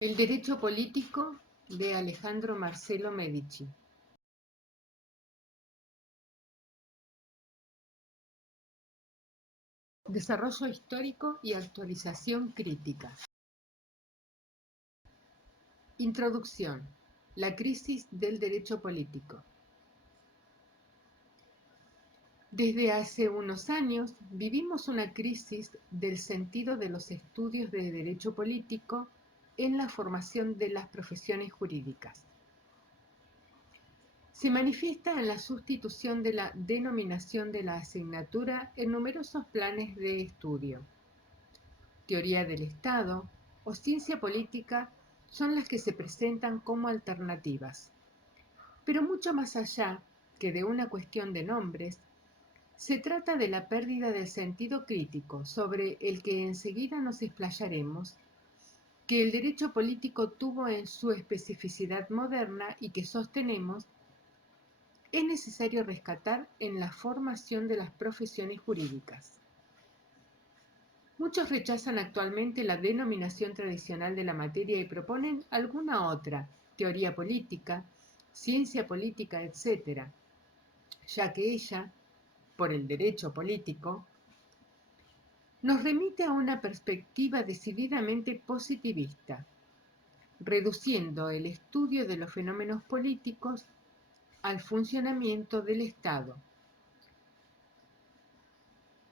El derecho político de Alejandro Marcelo Medici. Desarrollo histórico y actualización crítica. Introducción. La crisis del derecho político. Desde hace unos años vivimos una crisis del sentido de los estudios de derecho político en la formación de las profesiones jurídicas. Se manifiesta en la sustitución de la denominación de la asignatura en numerosos planes de estudio. Teoría del Estado o ciencia política son las que se presentan como alternativas. Pero mucho más allá que de una cuestión de nombres, se trata de la pérdida del sentido crítico, sobre el que enseguida nos explayaremos, que el derecho político tuvo en su especificidad moderna y que sostenemos es necesario rescatar en la formación de las profesiones jurídicas. Muchos rechazan actualmente la denominación tradicional de la materia y proponen alguna otra, teoría política, ciencia política, etc., ya que ella, por el derecho político, nos remite a una perspectiva decididamente positivista, reduciendo el estudio de los fenómenos políticos al funcionamiento del Estado,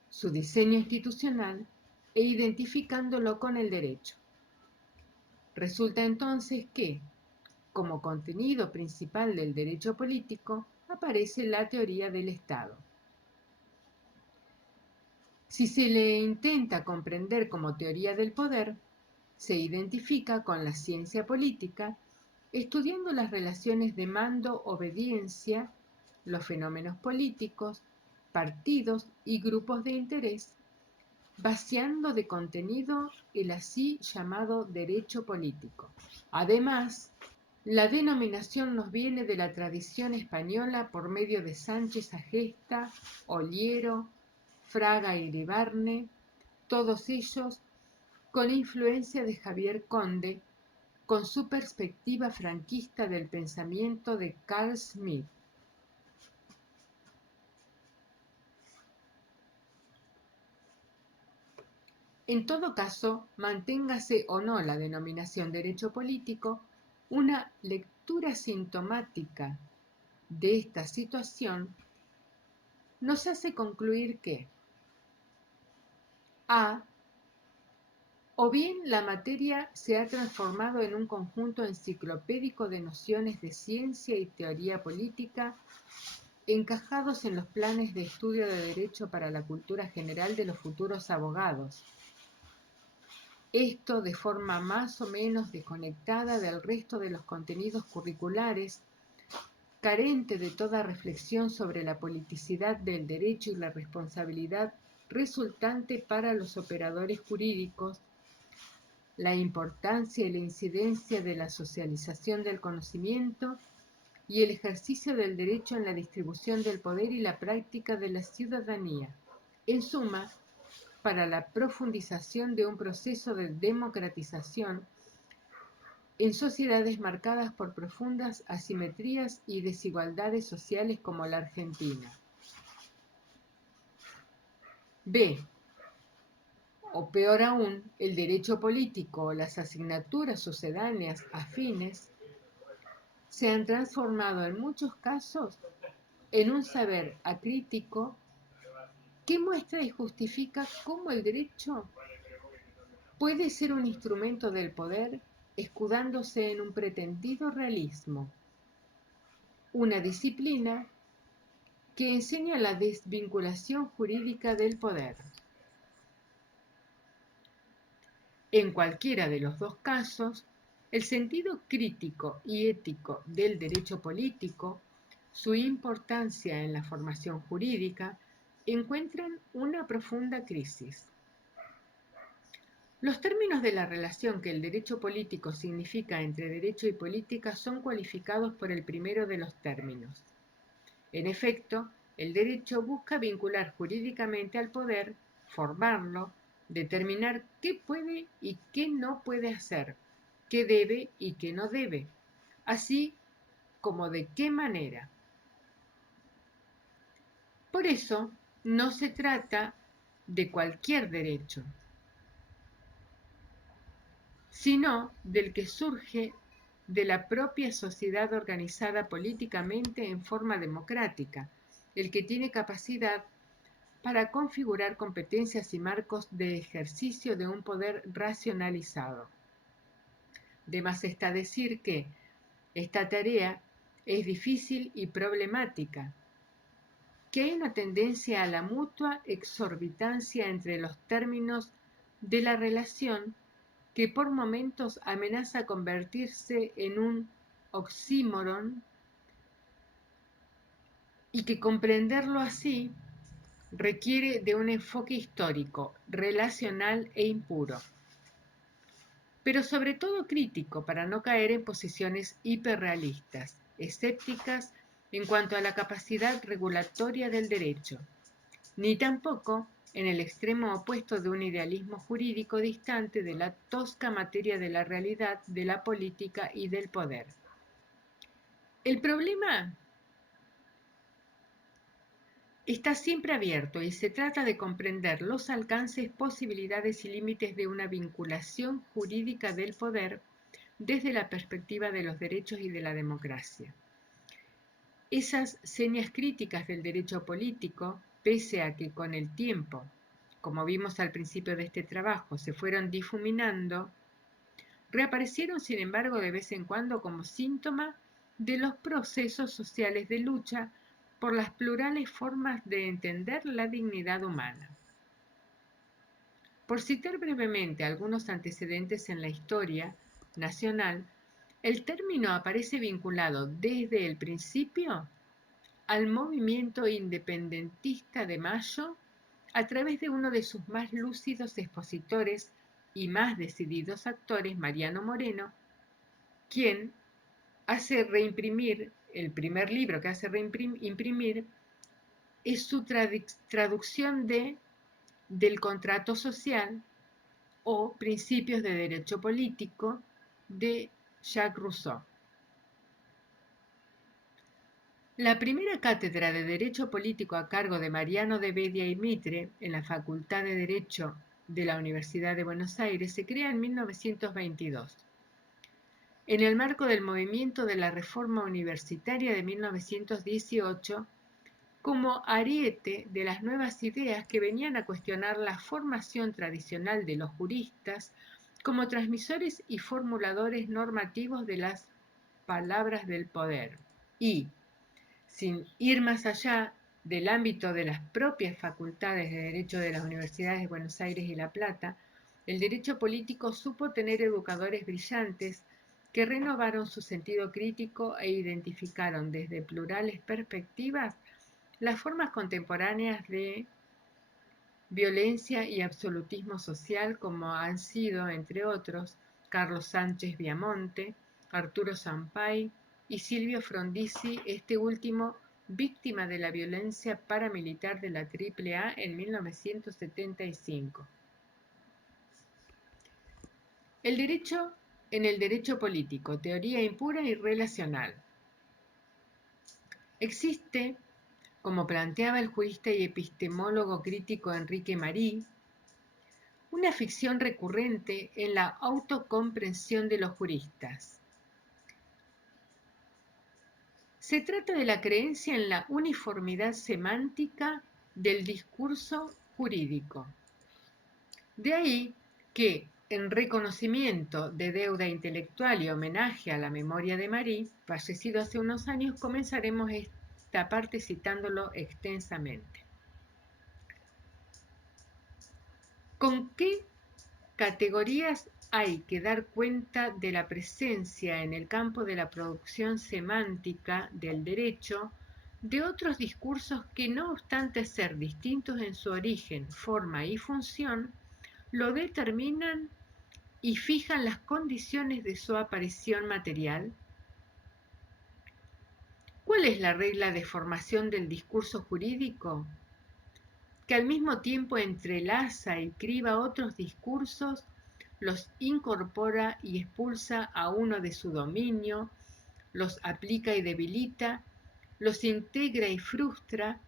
su diseño institucional e identificándolo con el derecho. Resulta entonces que, como contenido principal del derecho político, aparece la teoría del Estado. Si se le intenta comprender como teoría del poder, se identifica con la ciencia política, estudiando las relaciones de mando-obediencia, los fenómenos políticos, partidos y grupos de interés, vaciando de contenido el así llamado derecho político. Además, la denominación nos viene de la tradición española por medio de Sánchez Agesta, Oliero, Fraga y Iribarne, todos ellos con influencia de Javier Conde, con su perspectiva franquista del pensamiento de Carl Schmitt. En todo caso, manténgase o no la denominación derecho político, una lectura sintomática de esta situación nos hace concluir que a. O bien la materia se ha transformado en un conjunto enciclopédico de nociones de ciencia y teoría política encajados en los planes de estudio de derecho para la cultura general de los futuros abogados. Esto de forma más o menos desconectada del resto de los contenidos curriculares, carente de toda reflexión sobre la politicidad del derecho y la responsabilidad resultante para los operadores jurídicos, la importancia y la incidencia de la socialización del conocimiento y el ejercicio del derecho en la distribución del poder y la práctica de la ciudadanía. En suma, para la profundización de un proceso de democratización en sociedades marcadas por profundas asimetrías y desigualdades sociales como la Argentina. B. O peor aún, el derecho político o las asignaturas sucedáneas afines se han transformado en muchos casos en un saber acrítico que muestra y justifica cómo el derecho puede ser un instrumento del poder escudándose en un pretendido realismo, una disciplina que enseña la desvinculación jurídica del poder. En cualquiera de los dos casos, el sentido crítico y ético del derecho político, su importancia en la formación jurídica, encuentran una profunda crisis. Los términos de la relación que el derecho político significa entre derecho y política son cualificados por el primero de los términos. En efecto, el derecho busca vincular jurídicamente al poder, formarlo, determinar qué puede y qué no puede hacer, qué debe y qué no debe, así como de qué manera. Por eso, no se trata de cualquier derecho, sino del que surge de la propia sociedad organizada políticamente en forma democrática, el que tiene capacidad para configurar competencias y marcos de ejercicio de un poder racionalizado. De más está decir que esta tarea es difícil y problemática, que hay una tendencia a la mutua exorbitancia entre los términos de la relación que por momentos amenaza convertirse en un oxímoron y que comprenderlo así requiere de un enfoque histórico, relacional e impuro, pero sobre todo crítico para no caer en posiciones hiperrealistas, escépticas en cuanto a la capacidad regulatoria del derecho, ni tampoco en el extremo opuesto de un idealismo jurídico distante de la tosca materia de la realidad, de la política y del poder. El problema está siempre abierto y se trata de comprender los alcances, posibilidades y límites de una vinculación jurídica del poder desde la perspectiva de los derechos y de la democracia. Esas señas críticas del derecho político, pese a que con el tiempo, como vimos al principio de este trabajo, se fueron difuminando, reaparecieron sin embargo de vez en cuando como síntoma de los procesos sociales de lucha por las plurales formas de entender la dignidad humana. Por citar brevemente algunos antecedentes en la historia nacional, el término aparece vinculado desde el principio al movimiento independentista de Mayo a través de uno de sus más lúcidos expositores y más decididos actores, Mariano Moreno, quien hace reimprimir, el primer libro que hace reimprimir es su traducción del contrato social o principios de derecho político de Jacques Rousseau. La primera cátedra de Derecho Político a cargo de Mariano de Bedia y Mitre en la Facultad de Derecho de la Universidad de Buenos Aires se crea en 1922. En el marco del movimiento de la Reforma Universitaria de 1918, como ariete de las nuevas ideas que venían a cuestionar la formación tradicional de los juristas como transmisores y formuladores normativos de las palabras del poder. Y, sin ir más allá del ámbito de las propias facultades de Derecho de las Universidades de Buenos Aires y La Plata, el derecho político supo tener educadores brillantes que renovaron su sentido crítico e identificaron desde plurales perspectivas las formas contemporáneas de violencia y absolutismo social como han sido, entre otros, Carlos Sánchez Viamonte, Arturo Sampay y Silvio Frondizi, este último víctima de la violencia paramilitar de la AAA en 1975. El derecho en el derecho político, teoría impura y relacional. Existe, como planteaba el jurista y epistemólogo crítico Enrique Marí, una ficción recurrente en la autocomprensión de los juristas. Se trata de la creencia en la uniformidad semántica del discurso jurídico. De ahí que, en reconocimiento de deuda intelectual y homenaje a la memoria de Marí, fallecido hace unos años, comenzaremos esta parte citándolo extensamente. ¿Con qué categorías hay que dar cuenta de la presencia en el campo de la producción semántica del derecho de otros discursos que, no obstante ser distintos en su origen, forma y función, lo determinan y fijan las condiciones de su aparición material? ¿Cuál es la regla de formación del discurso jurídico, que al mismo tiempo entrelaza y criba otros discursos los incorpora y expulsa a uno de su dominio, los aplica y debilita, los integra y frustra,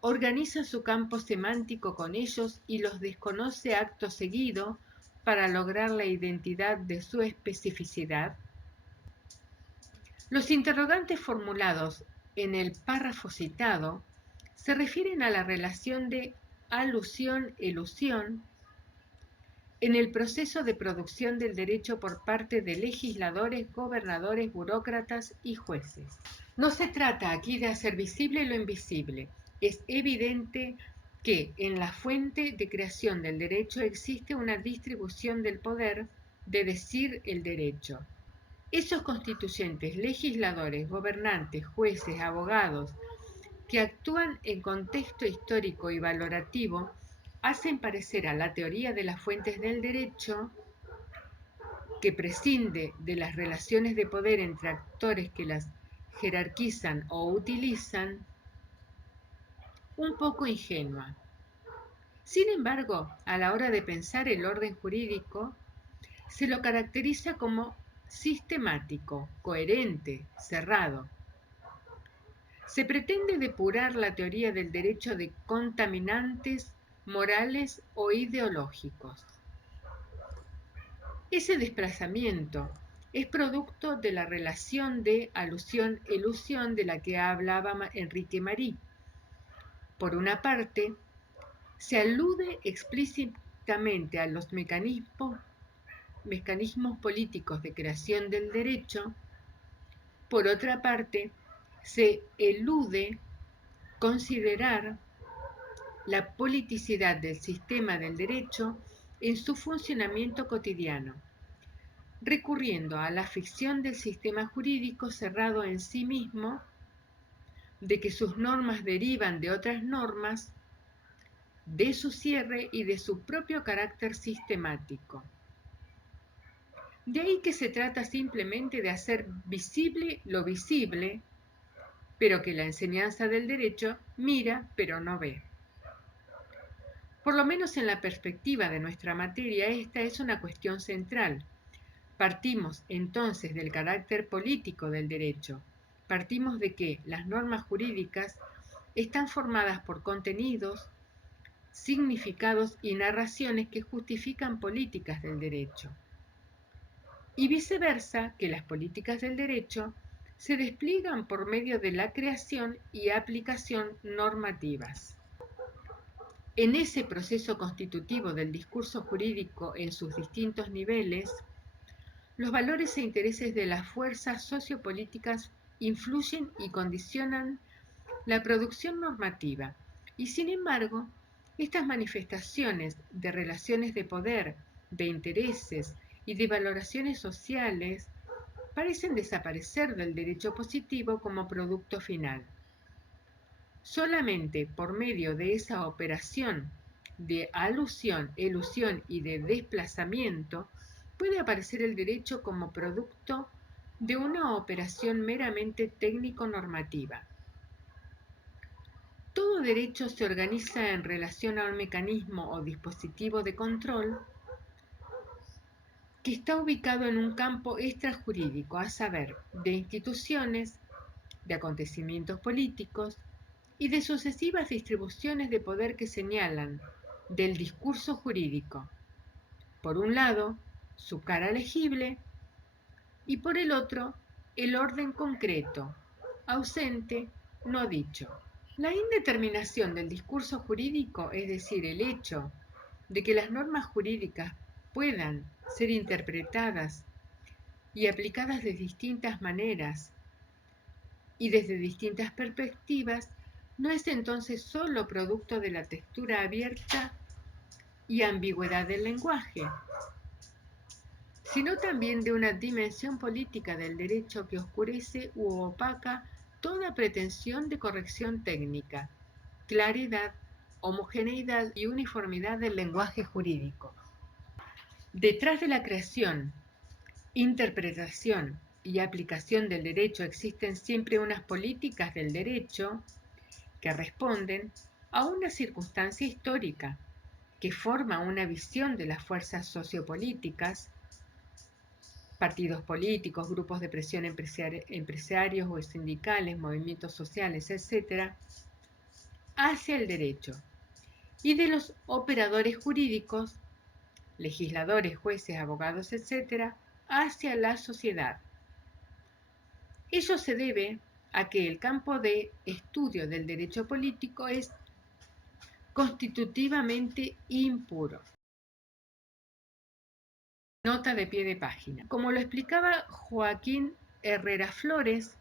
organiza su campo semántico con ellos y los desconoce acto seguido para lograr la identidad de su especificidad? Los interrogantes formulados en el párrafo citado se refieren a la relación de alusión-elusión en el proceso de producción del derecho por parte de legisladores, gobernadores, burócratas y jueces. No se trata aquí de hacer visible lo invisible. Es evidente que en la fuente de creación del derecho existe una distribución del poder de decir el derecho. Esos constituyentes, legisladores, gobernantes, jueces, abogados, que actúan en contexto histórico y valorativo, hacen parecer a la teoría de las fuentes del derecho, que prescinde de las relaciones de poder entre actores que las jerarquizan o utilizan, un poco ingenua. Sin embargo, a la hora de pensar el orden jurídico, se lo caracteriza como sistemático, coherente, cerrado. Se pretende depurar la teoría del derecho de contaminantes morales o ideológicos. Ese desplazamiento es producto de la relación de alusión-elusión de la que hablaba Enrique Marí. Por una parte, se alude explícitamente a los mecanismos políticos de creación del derecho. Por otra parte, se elude considerar la politicidad del sistema del derecho en su funcionamiento cotidiano, recurriendo a la ficción del sistema jurídico cerrado en sí mismo, de que sus normas derivan de otras normas, de su cierre y de su propio carácter sistemático. De ahí que se trata simplemente de hacer visible lo visible, pero que la enseñanza del derecho mira pero no ve. Por lo menos en la perspectiva de nuestra materia, esta es una cuestión central. Partimos entonces del carácter político del derecho. Partimos de que las normas jurídicas están formadas por contenidos, significados y narraciones que justifican políticas del derecho. Y viceversa, que las políticas del derecho se despliegan por medio de la creación y aplicación normativas. En ese proceso constitutivo del discurso jurídico en sus distintos niveles, los valores e intereses de las fuerzas sociopolíticas influyen y condicionan la producción normativa, y sin embargo, estas manifestaciones de relaciones de poder, de intereses y de valoraciones sociales parecen desaparecer del derecho positivo como producto final. Solamente por medio de esa operación de alusión, elusión y de desplazamiento puede aparecer el derecho como producto de una operación meramente técnico-normativa. Todo derecho se organiza en relación a un mecanismo o dispositivo de control que está ubicado en un campo extrajurídico, a saber, de instituciones, de acontecimientos políticos y de sucesivas distribuciones de poder que señalan del discurso jurídico, por un lado, su cara legible y por el otro, el orden concreto, ausente, no dicho. La indeterminación del discurso jurídico, es decir, el hecho de que las normas jurídicas puedan ser interpretadas y aplicadas de distintas maneras y desde distintas perspectivas, no es entonces solo producto de la textura abierta y ambigüedad del lenguaje, sino también de una dimensión política del derecho que oscurece u opaca toda pretensión de corrección técnica, claridad, homogeneidad y uniformidad del lenguaje jurídico. Detrás de la creación, interpretación y aplicación del derecho existen siempre unas políticas del derecho que responden a una circunstancia histórica que forma una visión de las fuerzas sociopolíticas, partidos políticos, grupos de presión empresarios o sindicales, movimientos sociales, etc., hacia el derecho, y de los operadores jurídicos, legisladores, jueces, abogados, etc., hacia la sociedad. Ello se debe a que el campo de estudio del derecho político es constitutivamente impuro. Nota de pie de página. Como lo explicaba Joaquín Herrera Flores,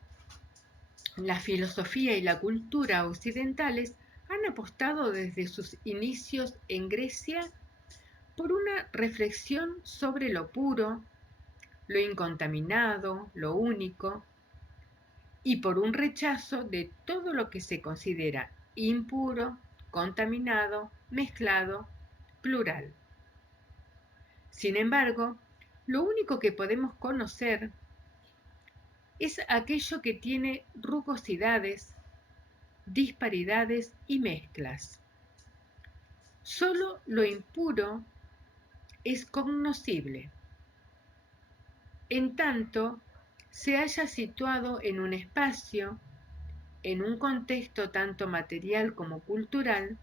la filosofía y la cultura occidentales han apostado desde sus inicios en Grecia por una reflexión sobre lo puro, lo incontaminado, lo único, y por un rechazo de todo lo que se considera impuro, contaminado, mezclado, plural. Sin embargo, lo único que podemos conocer es aquello que tiene rugosidades, disparidades y mezclas. Solo lo impuro es cognoscible, en tanto se haya situado en un espacio, en un contexto tanto material como cultural.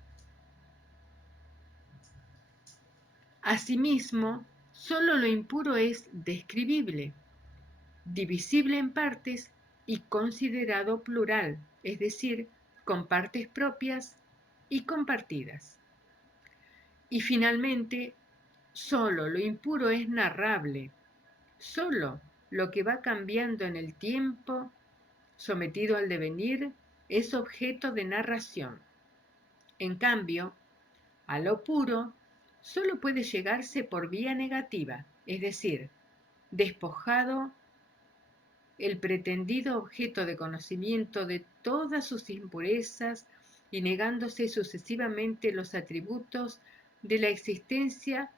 Asimismo, solo lo impuro es describible, divisible en partes y considerado plural, es decir, con partes propias y compartidas. Y finalmente, solo lo impuro es narrable, solo lo que va cambiando en el tiempo, sometido al devenir, es objeto de narración. En cambio, a lo puro solo puede llegarse por vía negativa, es decir, despojado el pretendido objeto de conocimiento de todas sus impurezas y negándose sucesivamente los atributos de la existencia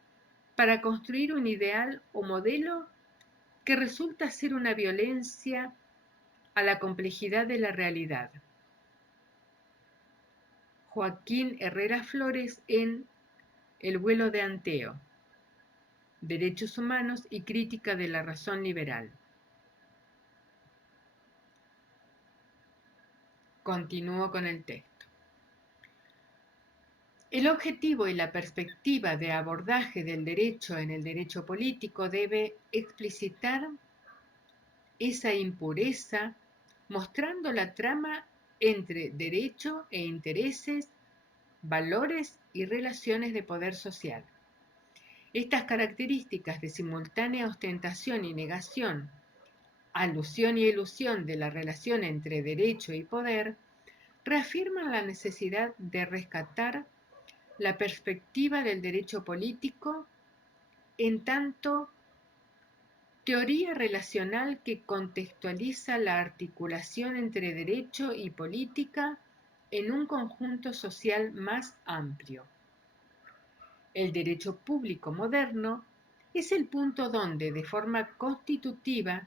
para construir un ideal o modelo que resulta ser una violencia a la complejidad de la realidad. Joaquín Herrera Flores en El vuelo de Anteo, Derechos Humanos y Crítica de la Razón Liberal. Continúo con el texto. El objetivo y la perspectiva de abordaje del derecho en el derecho político debe explicitar esa impureza, mostrando la trama entre derecho e intereses, valores y relaciones de poder social. Estas características de simultánea ostentación y negación, alusión y elusión de la relación entre derecho y poder, reafirman la necesidad de rescatar la perspectiva del derecho político en tanto teoría relacional que contextualiza la articulación entre derecho y política en un conjunto social más amplio. El derecho público moderno es el punto donde, de forma constitutiva,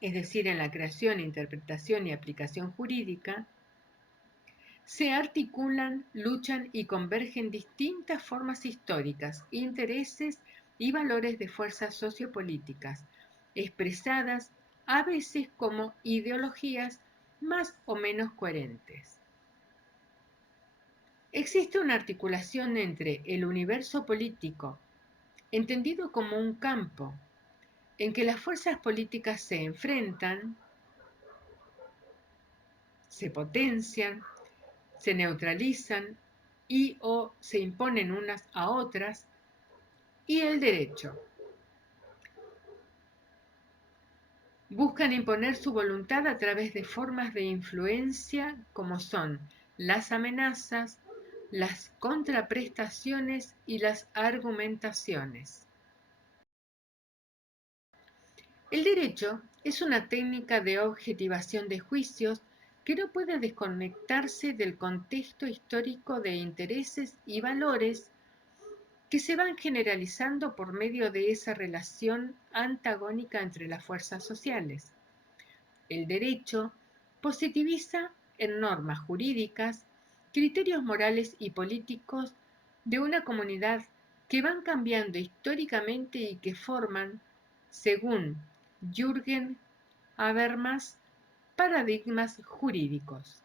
es decir, en la creación, interpretación y aplicación jurídica, se articulan, luchan y convergen distintas formas históricas, intereses y valores de fuerzas sociopolíticas, expresadas a veces como ideologías más o menos coherentes. Existe una articulación entre el universo político, entendido como un campo en que las fuerzas políticas se enfrentan, se potencian, se neutralizan y o se imponen unas a otras, y el derecho. Buscan imponer su voluntad a través de formas de influencia como son las amenazas, las contraprestaciones y las argumentaciones. El derecho es una técnica de objetivación de juicios que no puede desconectarse del contexto histórico de intereses y valores que se van generalizando por medio de esa relación antagónica entre las fuerzas sociales. El derecho positiviza en normas jurídicas criterios morales y políticos de una comunidad que van cambiando históricamente y que forman, según Jürgen Habermas, paradigmas jurídicos.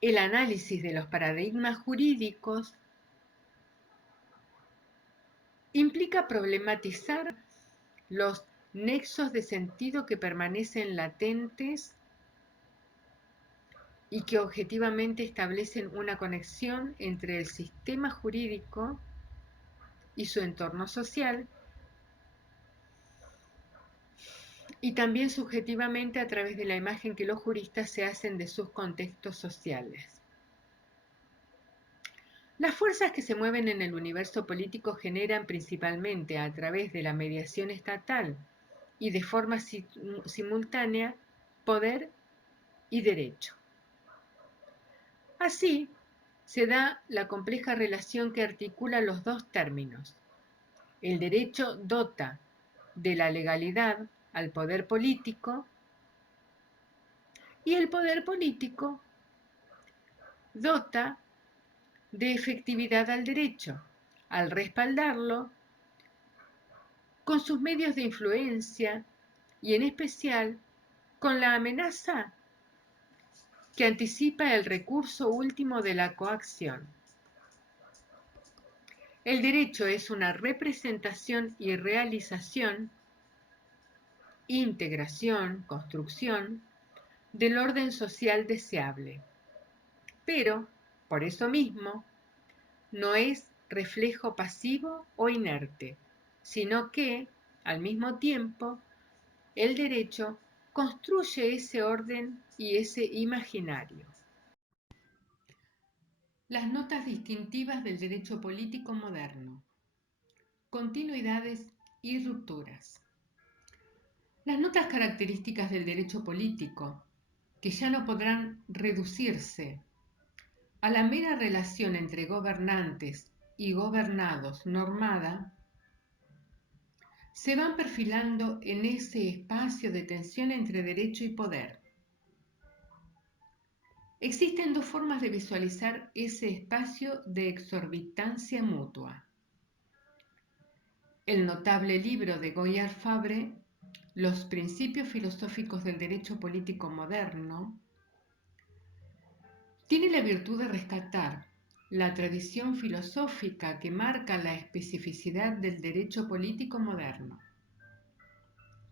El análisis de los paradigmas jurídicos implica problematizar los nexos de sentido que permanecen latentes y que objetivamente establecen una conexión entre el sistema jurídico y su entorno social, y también subjetivamente a través de la imagen que los juristas se hacen de sus contextos sociales. Las fuerzas que se mueven en el universo político generan principalmente a través de la mediación estatal y de forma simultánea poder y derecho. Así, se da la compleja relación que articula los dos términos. El derecho dota de la legalidad al poder político y el poder político dota de efectividad al derecho, al respaldarlo con sus medios de influencia y en especial con la amenaza que anticipa el recurso último de la coacción. El derecho es una representación y realización, integración, construcción del orden social deseable. Pero, por eso mismo, no es reflejo pasivo o inerte, sino que, al mismo tiempo, el derecho construye ese orden y ese imaginario. Las notas distintivas del derecho político moderno. Continuidades y rupturas. Las notas características del derecho político, que ya no podrán reducirse a la mera relación entre gobernantes y gobernados normada, se van perfilando en ese espacio de tensión entre derecho y poder. Existen dos formas de visualizar ese espacio de exorbitancia mutua. El notable libro de Goyard Fabre, Los principios filosóficos del derecho político moderno, tiene la virtud de rescatar la tradición filosófica que marca la especificidad del derecho político moderno.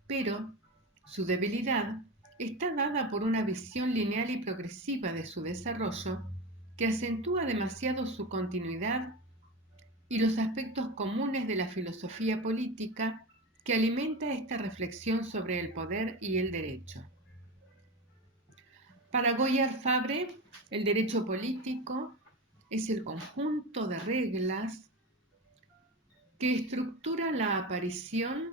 Pero su debilidad está dada por una visión lineal y progresiva de su desarrollo que acentúa demasiado su continuidad y los aspectos comunes de la filosofía política que alimenta esta reflexión sobre el poder y el derecho. Para Goyard Fabre, el derecho político es el conjunto de reglas que estructura la aparición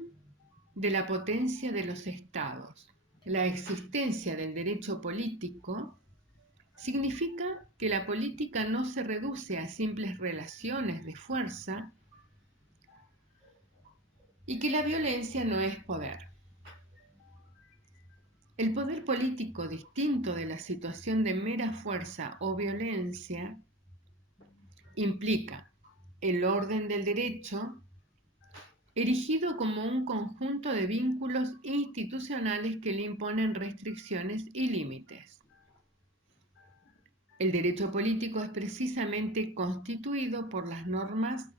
de la potencia de los estados. La existencia del derecho político significa que la política no se reduce a simples relaciones de fuerza y que la violencia no es poder. El poder político, distinto de la situación de mera fuerza o violencia, implica el orden del derecho erigido como un conjunto de vínculos institucionales que le imponen restricciones y límites. El derecho político es precisamente constituido por las normas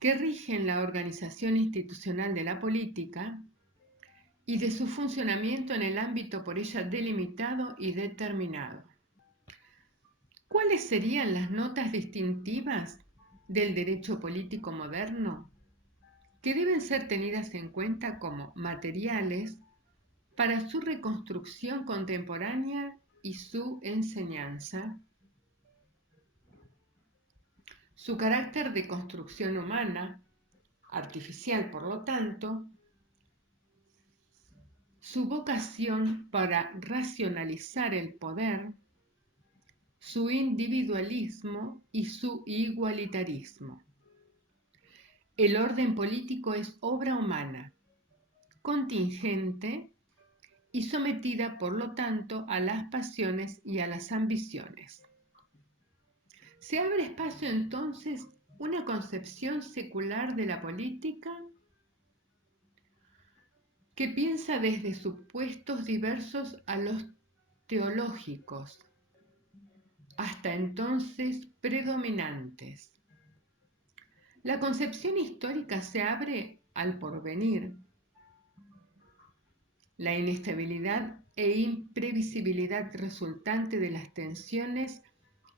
que rigen la organización institucional de la política y de su funcionamiento en el ámbito por ella delimitado y determinado. ¿Cuáles serían las notas distintivas del derecho político moderno que deben ser tenidas en cuenta como materiales para su reconstrucción contemporánea y su enseñanza? Su carácter de construcción humana, artificial por lo tanto, su vocación para racionalizar el poder, su individualismo y su igualitarismo. El orden político es obra humana, contingente y sometida, por lo tanto, a las pasiones y a las ambiciones. Se abre espacio entonces una concepción secular de la política que piensa desde supuestos diversos a los teológicos, hasta entonces predominantes. La concepción histórica se abre al porvenir, la inestabilidad e imprevisibilidad resultante de las tensiones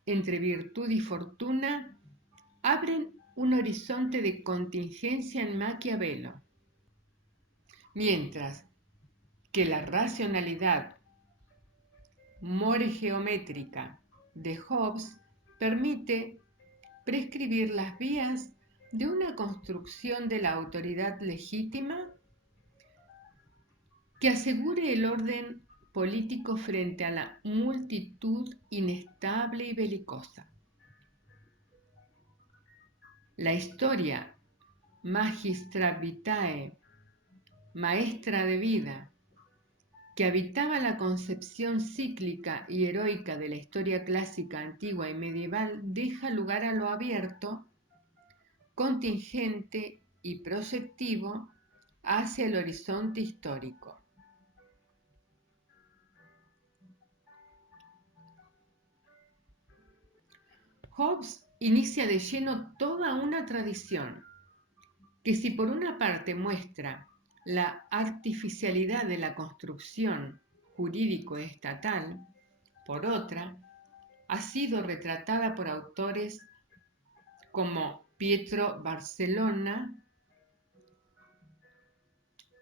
entre virtud y fortuna abren un horizonte de contingencia en Maquiavelo, mientras que la racionalidad more geométrica de Hobbes permite prescribir las vías de una construcción de la autoridad legítima que asegure el orden político frente a la multitud inestable y belicosa. La historia Magistra Vitae, maestra de vida, que habitaba la concepción cíclica y heroica de la historia clásica antigua y medieval, deja lugar a lo abierto, contingente y proyectivo hacia el horizonte histórico. Hobbes inicia de lleno toda una tradición que, si por una parte muestra la artificialidad de la construcción jurídico-estatal, por otra, ha sido retratada por autores como Pietro Barcellona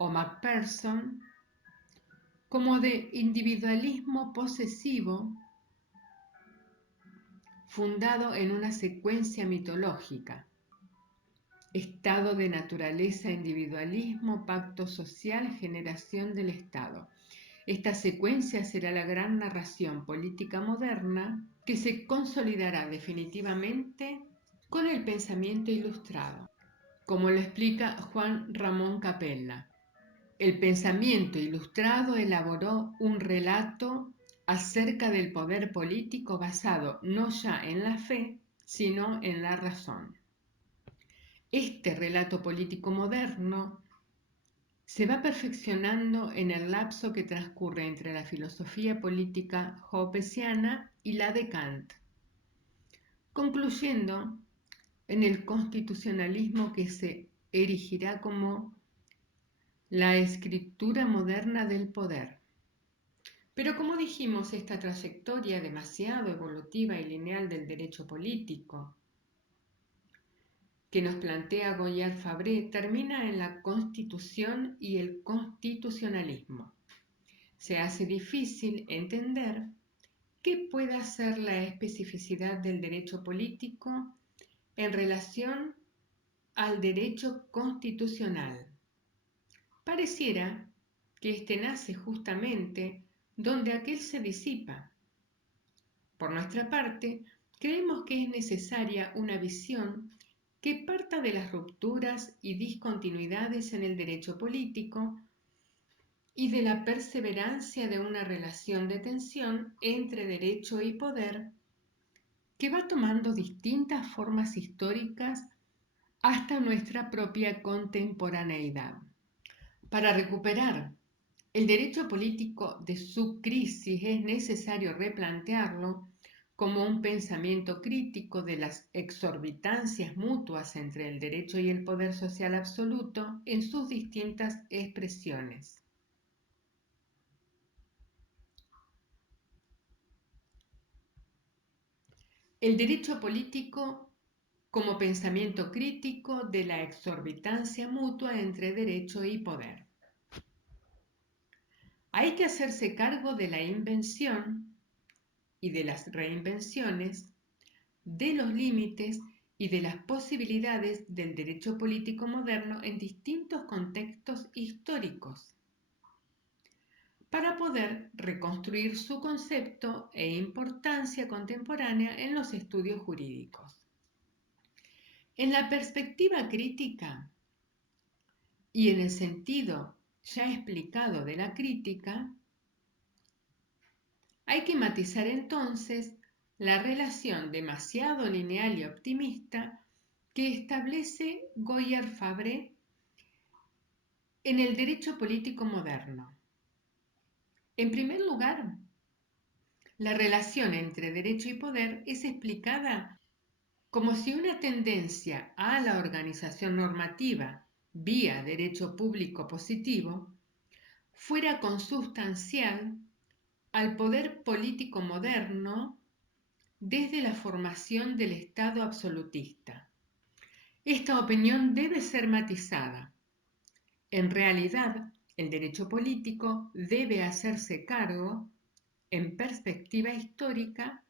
o Macpherson como de individualismo posesivo fundado en una secuencia mitológica: estado de naturaleza, individualismo, pacto social, generación del Estado. Esta secuencia será la gran narración política moderna que se consolidará definitivamente con el pensamiento ilustrado, como lo explica Juan Ramón Capella. El pensamiento ilustrado elaboró un relato acerca del poder político basado no ya en la fe, sino en la razón. Este relato político moderno se va perfeccionando en el lapso que transcurre entre la filosofía política hobbesiana y la de Kant, concluyendo en el constitucionalismo que se erigirá como la escritura moderna del poder. Pero como dijimos, esta trayectoria demasiado evolutiva y lineal del derecho político que nos plantea Goyard Fabré termina en la Constitución y el constitucionalismo. Se hace difícil entender qué pueda ser la especificidad del derecho político en relación al derecho constitucional. Pareciera que éste nace justamente donde aquel se disipa. Por nuestra parte, creemos que es necesaria una visión que parta de las rupturas y discontinuidades en el derecho político y de la perseverancia de una relación de tensión entre derecho y poder que va tomando distintas formas históricas hasta nuestra propia contemporaneidad. Para recuperar el derecho político de su crisis es necesario replantearlo como un pensamiento crítico de las exorbitancias mutuas entre el derecho y el poder social absoluto en sus distintas expresiones. El derecho político como pensamiento crítico de la exorbitancia mutua entre derecho y poder. Hay que hacerse cargo de la invención y de las reinvenciones, de los límites y de las posibilidades del derecho político moderno en distintos contextos históricos, para poder reconstruir su concepto e importancia contemporánea en los estudios jurídicos. En la perspectiva crítica y en el sentido ya explicado de la crítica, hay que matizar entonces la relación demasiado lineal y optimista que establece Goyer Fabre en el derecho político moderno. En primer lugar, la relación entre derecho y poder es explicada como si una tendencia a la organización normativa vía derecho público positivo fuera consustancial al poder político moderno desde la formación del Estado absolutista. Esta opinión debe ser matizada. En realidad, el derecho político debe hacerse cargo, en perspectiva histórica,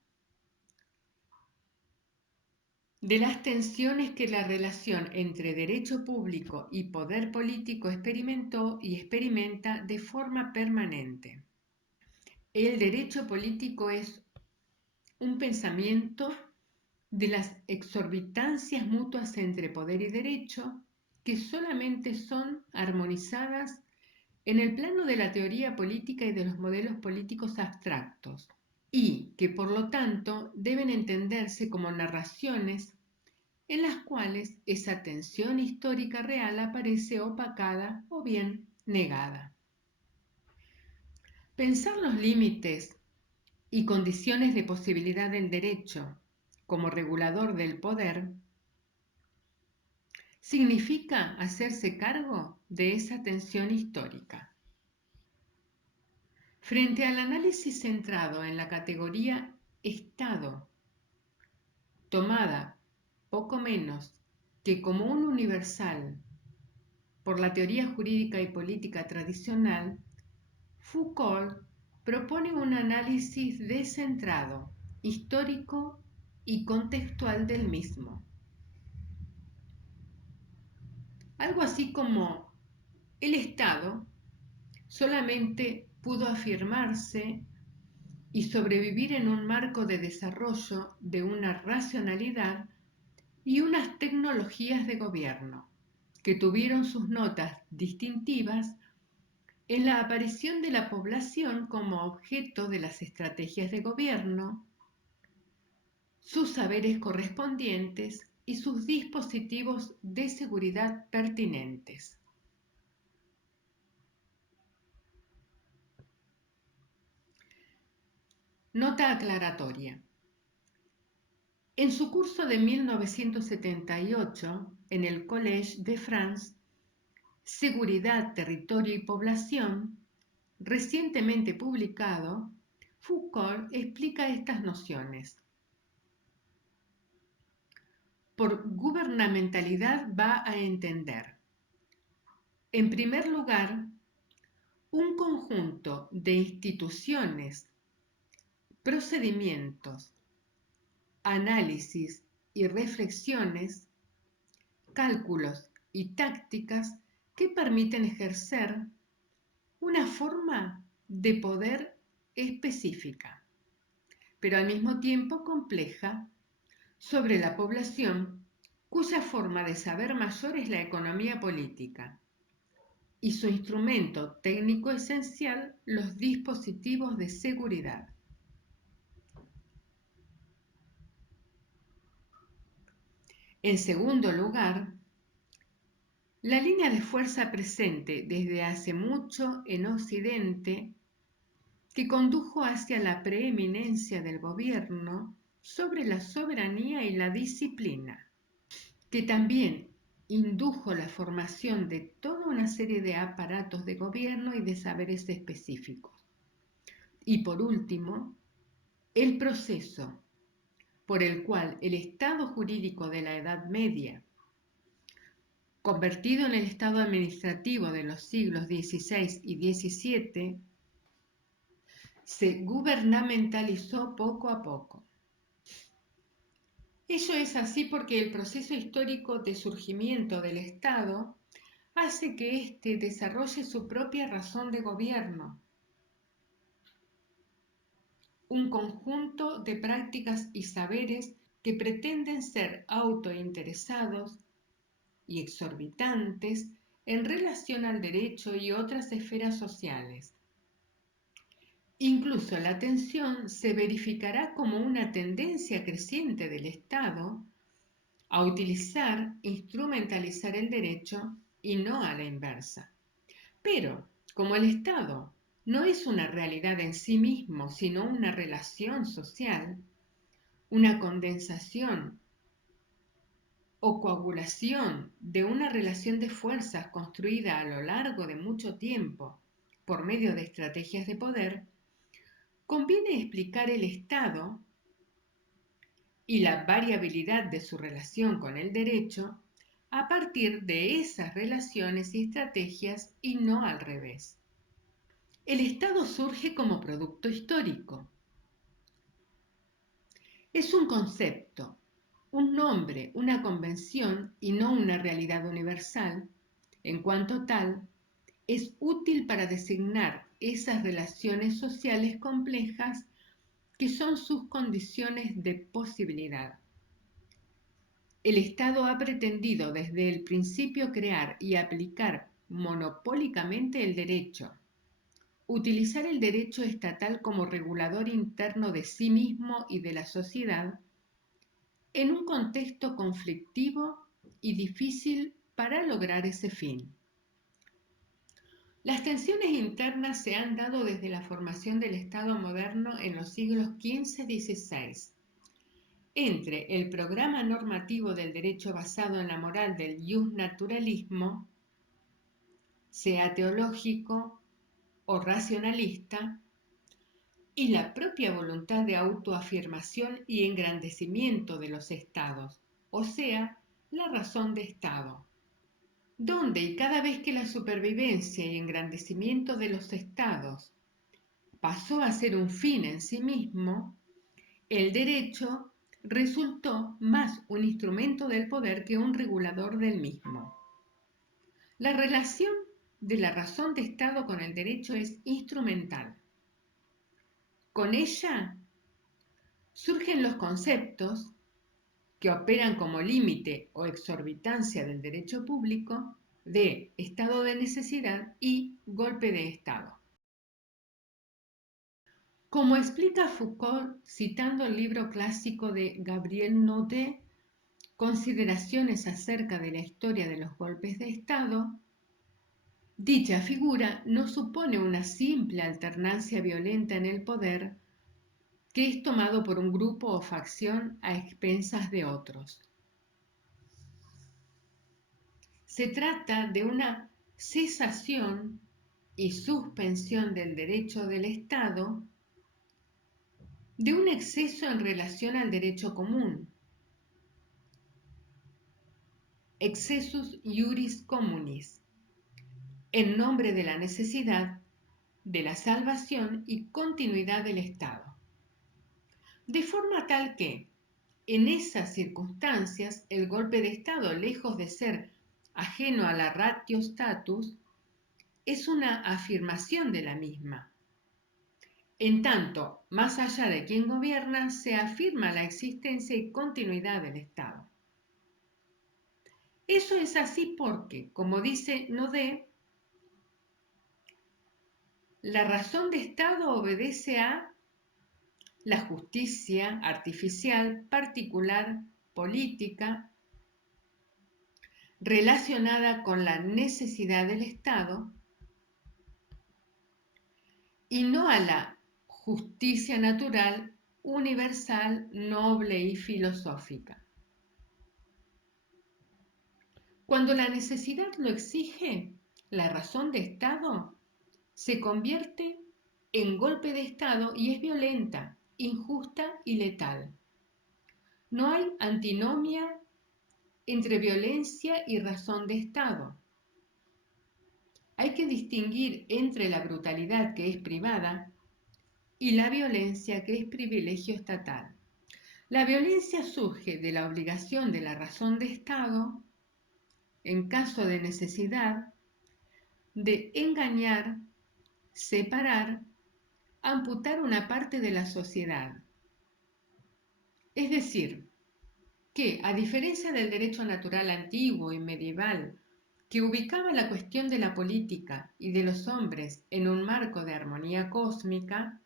de las tensiones que la relación entre derecho público y poder político experimentó y experimenta de forma permanente. El derecho político es un pensamiento de las exorbitancias mutuas entre poder y derecho que solamente son armonizadas en el plano de la teoría política y de los modelos políticos abstractos, y que por lo tanto deben entenderse como narraciones en las cuales esa tensión histórica real aparece opacada o bien negada. Pensar los límites y condiciones de posibilidad del derecho como regulador del poder significa hacerse cargo de esa tensión histórica. Frente al análisis centrado en la categoría Estado, tomada poco menos que como un universal por la teoría jurídica y política tradicional, Foucault propone un análisis descentrado, histórico y contextual del mismo. Algo así como el Estado solamente pudo afirmarse y sobrevivir en un marco de desarrollo de una racionalidad y unas tecnologías de gobierno que tuvieron sus notas distintivas en la aparición de la población como objeto de las estrategias de gobierno, sus saberes correspondientes y sus dispositivos de seguridad pertinentes. Nota aclaratoria. En su curso de 1978, en el Collège de France, Seguridad, Territorio y Población, recientemente publicado, Foucault explica estas nociones. Por gubernamentalidad va a entender, en primer lugar, un conjunto de instituciones, procedimientos, análisis y reflexiones, cálculos y tácticas que permiten ejercer una forma de poder específica, pero al mismo tiempo compleja, sobre la población, cuya forma de saber mayor es la economía política y su instrumento técnico esencial, los dispositivos de seguridad. En segundo lugar, la línea de fuerza presente desde hace mucho en Occidente que condujo hacia la preeminencia del gobierno sobre la soberanía y la disciplina, que también indujo la formación de toda una serie de aparatos de gobierno y de saberes específicos. Y por último, el proceso por el cual el Estado jurídico de la Edad Media, convertido en el Estado administrativo de los siglos XVI y XVII, se gubernamentalizó poco a poco. Ello es así porque el proceso histórico de surgimiento del Estado hace que éste desarrolle su propia razón de gobierno, un conjunto de prácticas y saberes que pretenden ser autointeresados y exorbitantes en relación al derecho y otras esferas sociales. Incluso la tensión se verificará como una tendencia creciente del Estado a utilizar, instrumentalizar el derecho y no a la inversa. Pero, como el Estado no es una realidad en sí mismo, sino una relación social, una condensación o coagulación de una relación de fuerzas construida a lo largo de mucho tiempo por medio de estrategias de poder, conviene explicar el Estado y la variabilidad de su relación con el derecho a partir de esas relaciones y estrategias y no al revés. El Estado surge como producto histórico. Es un concepto, un nombre, una convención y no una realidad universal. En cuanto tal, es útil para designar esas relaciones sociales complejas que son sus condiciones de posibilidad. El Estado ha pretendido desde el principio crear y aplicar monopólicamente el derecho, utilizar el derecho estatal como regulador interno de sí mismo y de la sociedad en un contexto conflictivo y difícil para lograr ese fin. Las tensiones internas se han dado desde la formación del Estado moderno en los siglos XV-XVI, entre el programa normativo del derecho basado en la moral del justnaturalismo, sea teológico o racionalista, y la propia voluntad de autoafirmación y engrandecimiento de los estados, o sea, la razón de Estado, donde y cada vez que la supervivencia y engrandecimiento de los estados pasó a ser un fin en sí mismo, el derecho resultó más un instrumento del poder que un regulador del mismo. La relación de la razón de Estado con el derecho es instrumental. Con ella surgen los conceptos que operan como límite o exorbitancia del derecho público de estado de necesidad y golpe de Estado. Como explica Foucault, citando el libro clásico de Gabriel Naudet, Consideraciones acerca de la historia de los golpes de Estado, dicha figura no supone una simple alternancia violenta en el poder que es tomado por un grupo o facción a expensas de otros. Se trata de una cesación y suspensión del derecho del Estado, de un exceso en relación al derecho común, excessus iuris communis, en nombre de la necesidad de la salvación y continuidad del Estado. De forma tal que, en esas circunstancias, el golpe de Estado, lejos de ser ajeno a la ratio status, es una afirmación de la misma. En tanto, más allá de quien gobierna, se afirma la existencia y continuidad del Estado. Eso es así porque, como dice Naudet, la razón de Estado obedece a la justicia artificial, particular, política, relacionada con la necesidad del Estado y no a la justicia natural, universal, noble y filosófica. Cuando la necesidad lo exige, la razón de Estado se convierte en golpe de Estado y es violenta, injusta y letal. No hay antinomia entre violencia y razón de Estado. Hay que distinguir entre la brutalidad que es privada y la violencia que es privilegio estatal. La violencia surge de la obligación de la razón de Estado, en caso de necesidad, de engañar, separar, amputar una parte de la sociedad. Es decir, que, a diferencia del derecho natural antiguo y medieval, que ubicaba la cuestión de la política y de los hombres en un marco de armonía cósmica,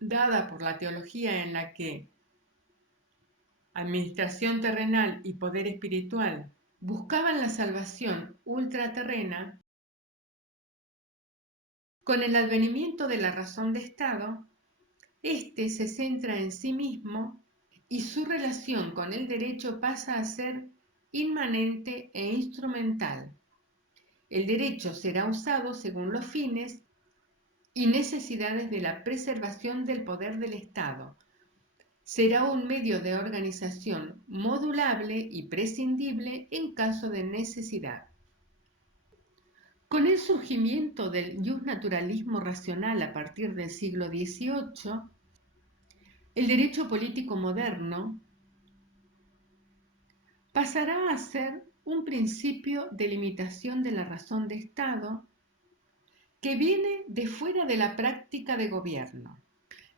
dada por la teología en la que administración terrenal y poder espiritual buscaban la salvación ultraterrena, con el advenimiento de la razón de Estado, éste se centra en sí mismo y su relación con el derecho pasa a ser inmanente e instrumental. El derecho será usado según los fines y necesidades de la preservación del poder del Estado. Será un medio de organización modulable y prescindible en caso de necesidad. Con el surgimiento del justnaturalismo racional a partir del siglo XVIII, el derecho político moderno pasará a ser un principio de limitación de la razón de Estado que viene de fuera de la práctica de gobierno.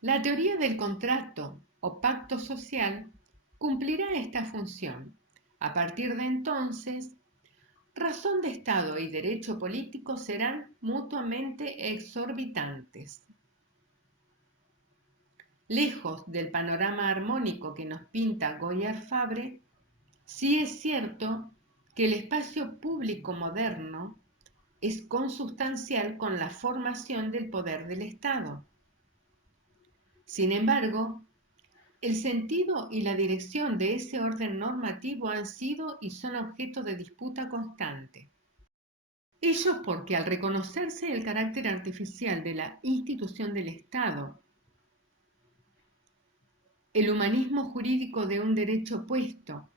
La teoría del contrato o pacto social cumplirá esta función. A partir de entonces, razón de Estado y derecho político serán mutuamente exorbitantes. Lejos del panorama armónico que nos pinta Goyard Fabre, sí es cierto que el espacio público moderno es consustancial con la formación del poder del Estado. Sin embargo, el sentido y la dirección de ese orden normativo han sido y son objeto de disputa constante. Ello porque al reconocerse el carácter artificial de la institución del Estado, el humanismo jurídico de un derecho puesto,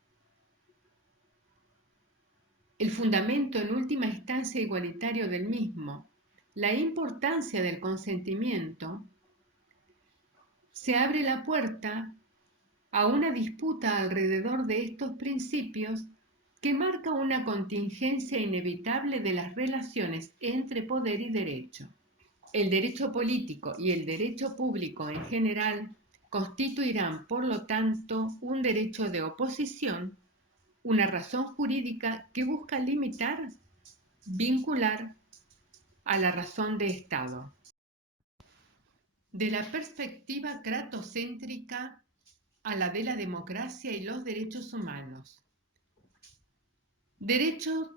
el fundamento en última instancia igualitario del mismo, la importancia del consentimiento, se abre la puerta a una disputa alrededor de estos principios que marca una contingencia inevitable de las relaciones entre poder y derecho. El derecho político y el derecho público en general constituirán, por lo tanto, un derecho de oposición, una razón jurídica que busca limitar, vincular a la razón de Estado. De la perspectiva cratocéntrica a la de la democracia y los derechos humanos. Derechos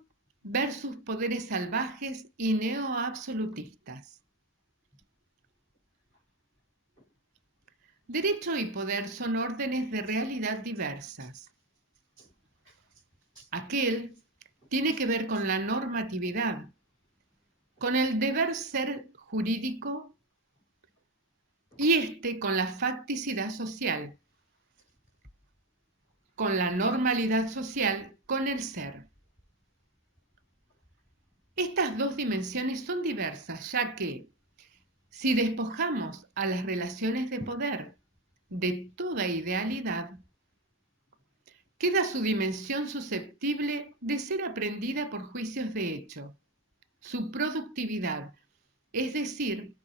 versus poderes salvajes y neoabsolutistas. Derecho y poder son órdenes de realidad diversas. Aquel tiene que ver con la normatividad, con el deber ser jurídico y este con la facticidad social, con la normalidad social, con el ser. Estas dos dimensiones son diversas, ya que si despojamos a las relaciones de poder de toda idealidad, queda su dimensión susceptible de ser aprendida por juicios de hecho, su productividad, es decir,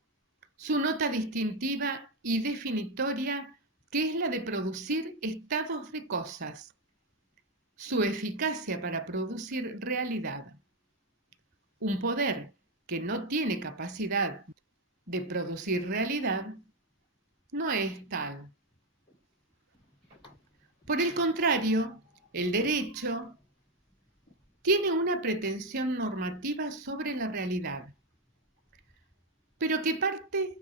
su nota distintiva y definitoria, que es la de producir estados de cosas, su eficacia para producir realidad. Un poder que no tiene capacidad de producir realidad no es tal. Por el contrario, el derecho tiene una pretensión normativa sobre la realidad, pero que parte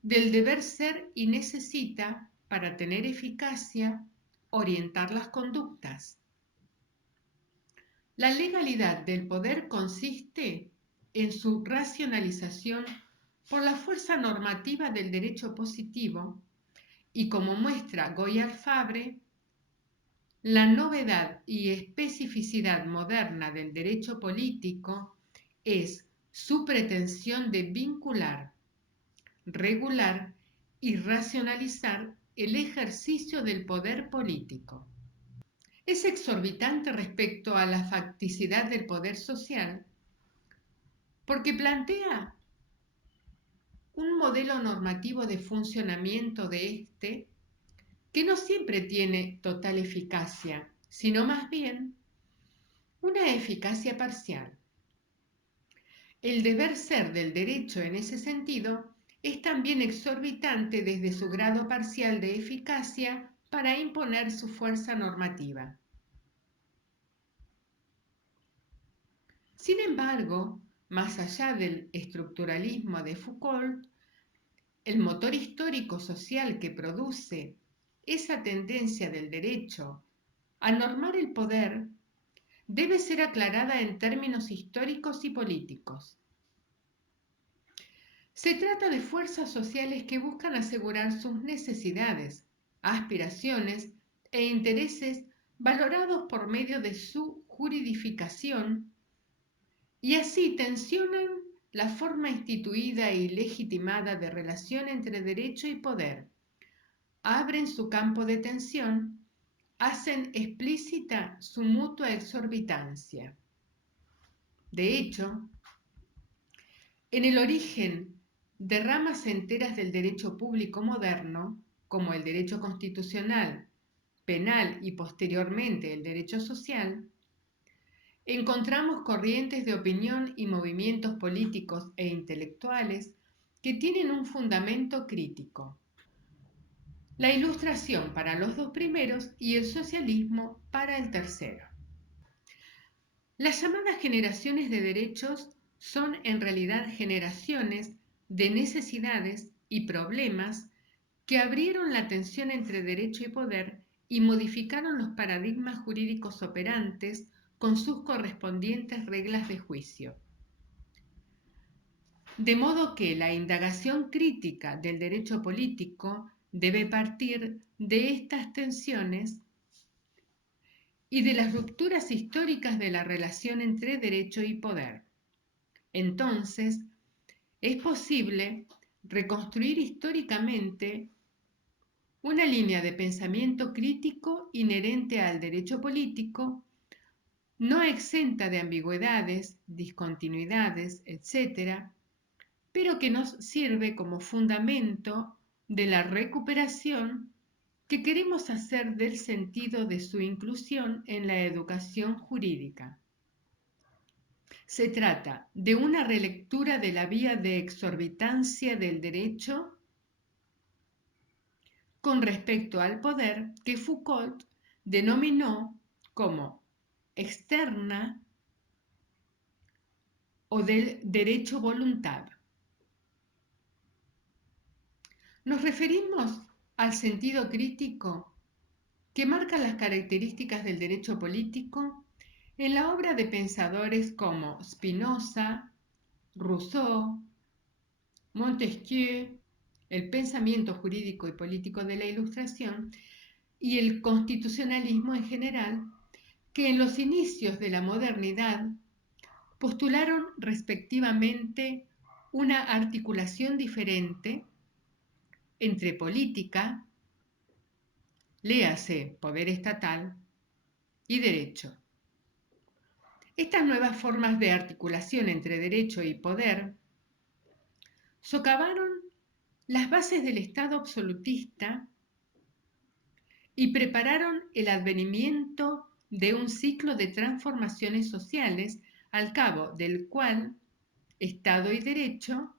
del deber ser y necesita, para tener eficacia, orientar las conductas. La legalidad del poder consiste en su racionalización por la fuerza normativa del derecho positivo y, como muestra Goyard Fabre, la novedad y especificidad moderna del derecho político es su pretensión de vincular, regular y racionalizar el ejercicio del poder político. Es exorbitante respecto a la facticidad del poder social porque plantea un modelo normativo de funcionamiento de este que no siempre tiene total eficacia, sino más bien una eficacia parcial. El deber ser del derecho en ese sentido es también exorbitante desde su grado parcial de eficacia para imponer su fuerza normativa. Sin embargo, más allá del estructuralismo de Foucault, el motor histórico social que produce esa tendencia del derecho a normar el poder debe ser aclarada en términos históricos y políticos. Se trata de fuerzas sociales que buscan asegurar sus necesidades, aspiraciones e intereses valorados por medio de su juridificación y así tensionan la forma instituida y legitimada de relación entre derecho y poder, abren su campo de tensión, hacen explícita su mutua exorbitancia. De hecho, en el origen de ramas enteras del derecho público moderno, como el derecho constitucional, penal y posteriormente el derecho social, encontramos corrientes de opinión y movimientos políticos e intelectuales que tienen un fundamento crítico. La Ilustración para los dos primeros y el socialismo para el tercero. Las llamadas generaciones de derechos son en realidad generaciones de necesidades y problemas que abrieron la tensión entre derecho y poder y modificaron los paradigmas jurídicos operantes con sus correspondientes reglas de juicio. De modo que la indagación crítica del derecho político debe partir de estas tensiones y de las rupturas históricas de la relación entre derecho y poder. Entonces, es posible reconstruir históricamente una línea de pensamiento crítico inherente al derecho político, no exenta de ambigüedades, discontinuidades, etc., pero que nos sirve como fundamento de la recuperación que queremos hacer del sentido de su inclusión en la educación jurídica. Se trata de una relectura de la vía de exorbitancia del derecho con respecto al poder que Foucault denominó como externa o del derecho voluntad. Nos referimos al sentido crítico que marca las características del derecho político en la obra de pensadores como Spinoza, Rousseau, Montesquieu, el pensamiento jurídico y político de la Ilustración y el constitucionalismo en general, que en los inicios de la modernidad postularon respectivamente una articulación diferente entre política, léase poder estatal, y derecho. Estas nuevas formas de articulación entre derecho y poder socavaron las bases del Estado absolutista y prepararon el advenimiento de un ciclo de transformaciones sociales al cabo del cual Estado y derecho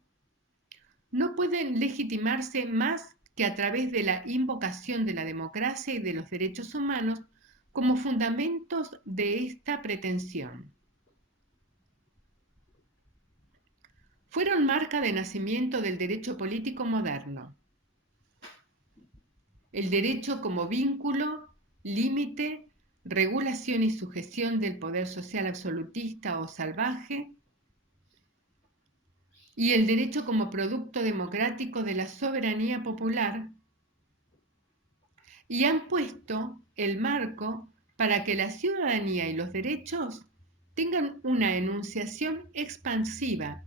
no pueden legitimarse más que a través de la invocación de la democracia y de los derechos humanos como fundamentos de esta pretensión. Fueron marca de nacimiento del derecho político moderno. El derecho como vínculo, límite, regulación y sujeción del poder social absolutista o salvaje, y el derecho como producto democrático de la soberanía popular, y han puesto el marco para que la ciudadanía y los derechos tengan una enunciación expansiva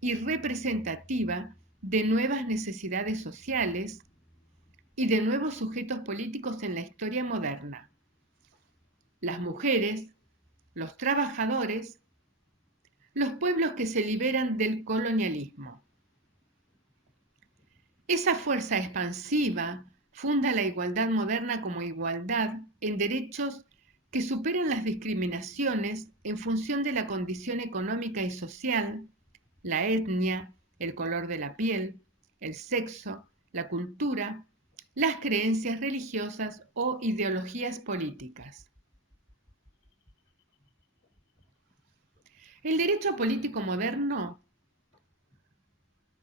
y representativa de nuevas necesidades sociales y de nuevos sujetos políticos en la historia moderna. Las mujeres, los trabajadores, los pueblos que se liberan del colonialismo. Esa fuerza expansiva funda la igualdad moderna como igualdad en derechos que superan las discriminaciones en función de la condición económica y social, la etnia, el color de la piel, el sexo, la cultura, las creencias religiosas o ideologías políticas. El derecho político moderno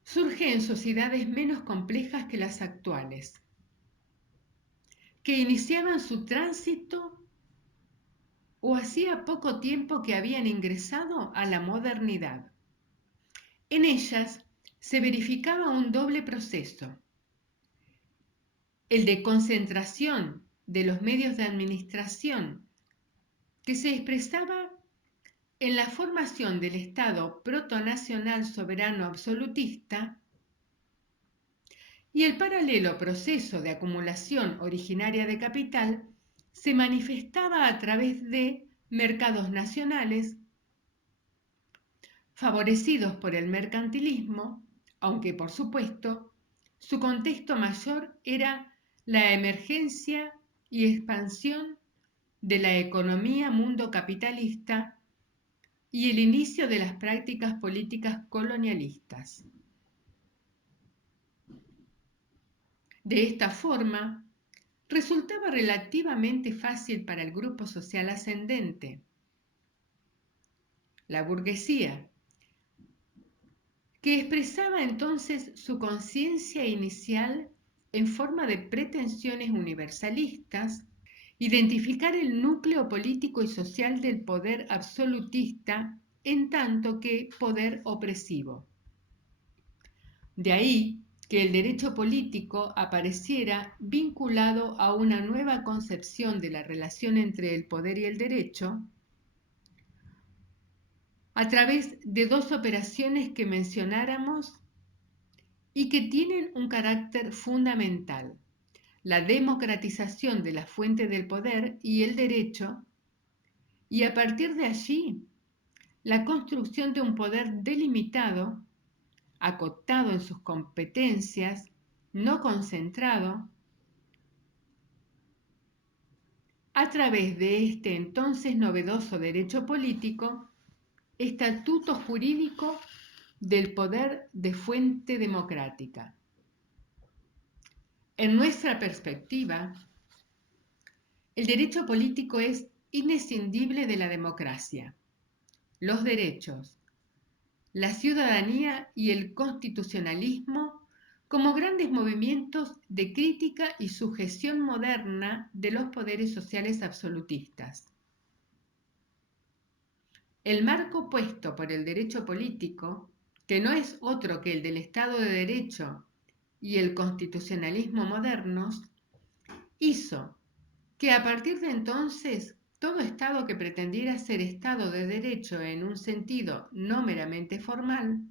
surge en sociedades menos complejas que las actuales, que iniciaban su tránsito o hacía poco tiempo que habían ingresado a la modernidad. En ellas se verificaba un doble proceso: el de concentración de los medios de administración, que se expresaba en la formación del Estado protonacional soberano absolutista, y el paralelo proceso de acumulación originaria de capital se manifestaba a través de mercados nacionales favorecidos por el mercantilismo, aunque por supuesto su contexto mayor era la emergencia y expansión de la economía mundo capitalista y el inicio de las prácticas políticas colonialistas. De esta forma, resultaba relativamente fácil para el grupo social ascendente, la burguesía, que expresaba entonces su conciencia inicial en forma de pretensiones universalistas, identificar el núcleo político y social del poder absolutista en tanto que poder opresivo. De ahí que el derecho político apareciera vinculado a una nueva concepción de la relación entre el poder y el derecho, a través de dos operaciones que mencionáramos y que tienen un carácter fundamental: la democratización de la fuente del poder y el derecho, y a partir de allí, la construcción de un poder delimitado, acotado en sus competencias, no concentrado, a través de este entonces novedoso derecho político, estatuto jurídico del poder de fuente democrática. En nuestra perspectiva, el derecho político es inescindible de la democracia. Los derechos, la ciudadanía y el constitucionalismo como grandes movimientos de crítica y sujeción moderna de los poderes sociales absolutistas. El marco puesto por el derecho político, que no es otro que el del Estado de Derecho y el constitucionalismo modernos, hizo que a partir de entonces todo Estado que pretendiera ser Estado de Derecho en un sentido no meramente formal,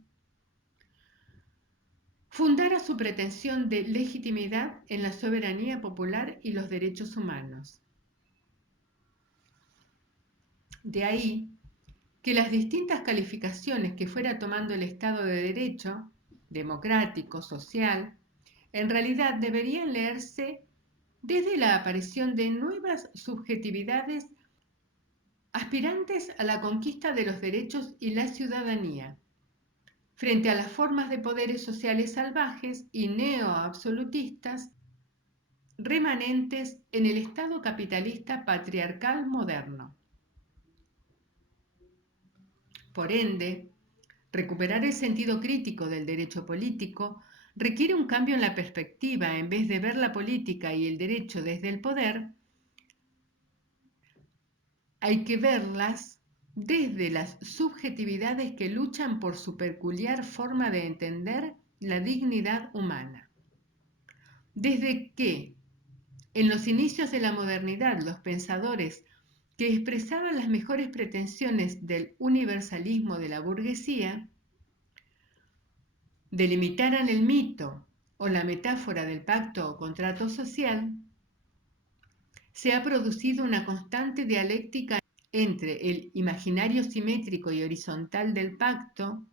fundara su pretensión de legitimidad en la soberanía popular y los derechos humanos. De ahí que las distintas calificaciones que fuera tomando el Estado de Derecho, democrático, social, en realidad deberían leerse desde la aparición de nuevas subjetividades aspirantes a la conquista de los derechos y la ciudadanía, frente a las formas de poderes sociales salvajes y neoabsolutistas remanentes en el Estado capitalista patriarcal moderno. Por ende, recuperar el sentido crítico del derecho político requiere un cambio en la perspectiva. En vez de ver la política y el derecho desde el poder, hay que verlas desde las subjetividades que luchan por su peculiar forma de entender la dignidad humana. Desde que, en los inicios de la modernidad, los pensadores que expresaban las mejores pretensiones del universalismo de la burguesía delimitaran el mito o la metáfora del pacto o contrato social, se ha producido una constante dialéctica entre el imaginario simétrico y horizontal del pacto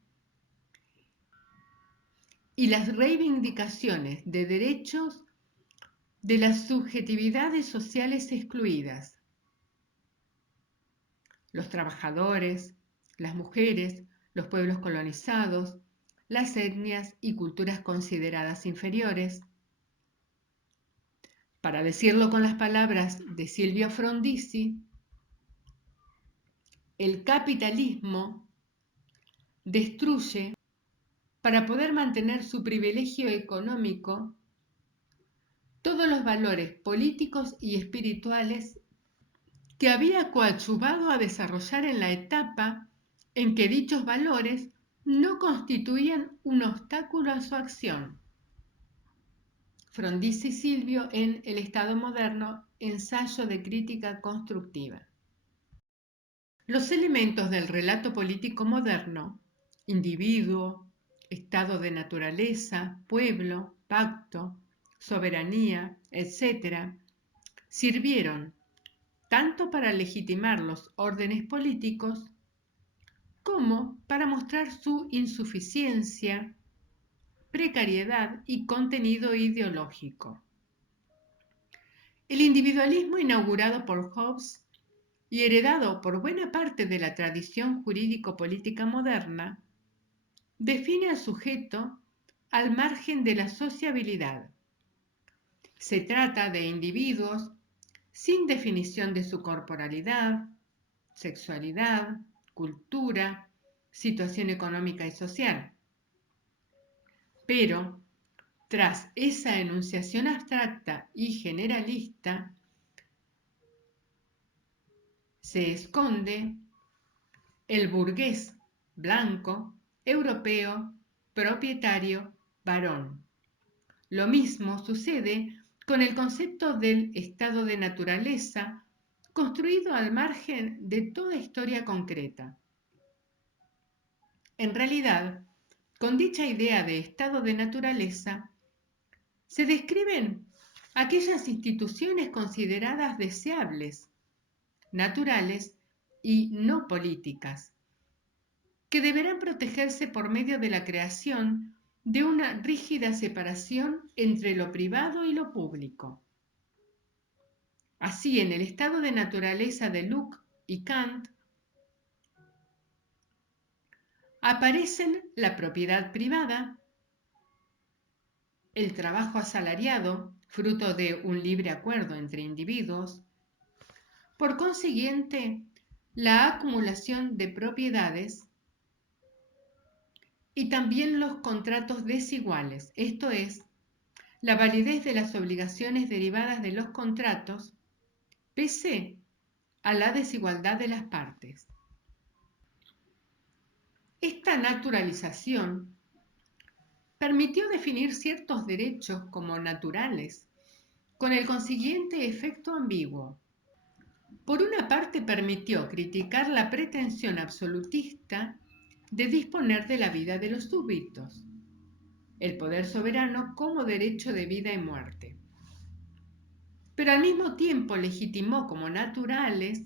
y las reivindicaciones de derechos de las subjetividades sociales excluidas: los trabajadores, las mujeres, los pueblos colonizados, las etnias y culturas consideradas inferiores. Para decirlo con las palabras de Silvio Frondizi, el capitalismo destruye, para poder mantener su privilegio económico, todos los valores políticos y espirituales que había coadyuvado a desarrollar en la etapa en que dichos valores no constituían un obstáculo a su acción. Frondizi Silvio en El Estado Moderno, ensayo de crítica constructiva. Los elementos del relato político moderno, individuo, estado de naturaleza, pueblo, pacto, soberanía, etc., sirvieron tanto para legitimar los órdenes políticos como para mostrar su insuficiencia, precariedad y contenido ideológico. El individualismo inaugurado por Hobbes y heredado por buena parte de la tradición jurídico-política moderna, define al sujeto al margen de la sociabilidad. Se trata de individuos sin definición de su corporalidad, sexualidad, cultura, situación económica y social. Pero, tras esa enunciación abstracta y generalista, se esconde el burgués blanco, europeo, propietario, varón. Lo mismo sucede con el concepto del estado de naturaleza, construido al margen de toda historia concreta. En realidad, con dicha idea de estado de naturaleza, se describen aquellas instituciones consideradas deseables, naturales y no políticas, que deberán protegerse por medio de la creación de una rígida separación entre lo privado y lo público. Así, en el estado de naturaleza de Locke y Kant, aparecen la propiedad privada, el trabajo asalariado, fruto de un libre acuerdo entre individuos, por consiguiente, la acumulación de propiedades y también los contratos desiguales, esto es, la validez de las obligaciones derivadas de los contratos, pese a la desigualdad de las partes. Esta naturalización permitió definir ciertos derechos como naturales, con el consiguiente efecto ambiguo. Por una parte, permitió criticar la pretensión absolutista de disponer de la vida de los súbditos, el poder soberano como derecho de vida y muerte. Pero al mismo tiempo legitimó como naturales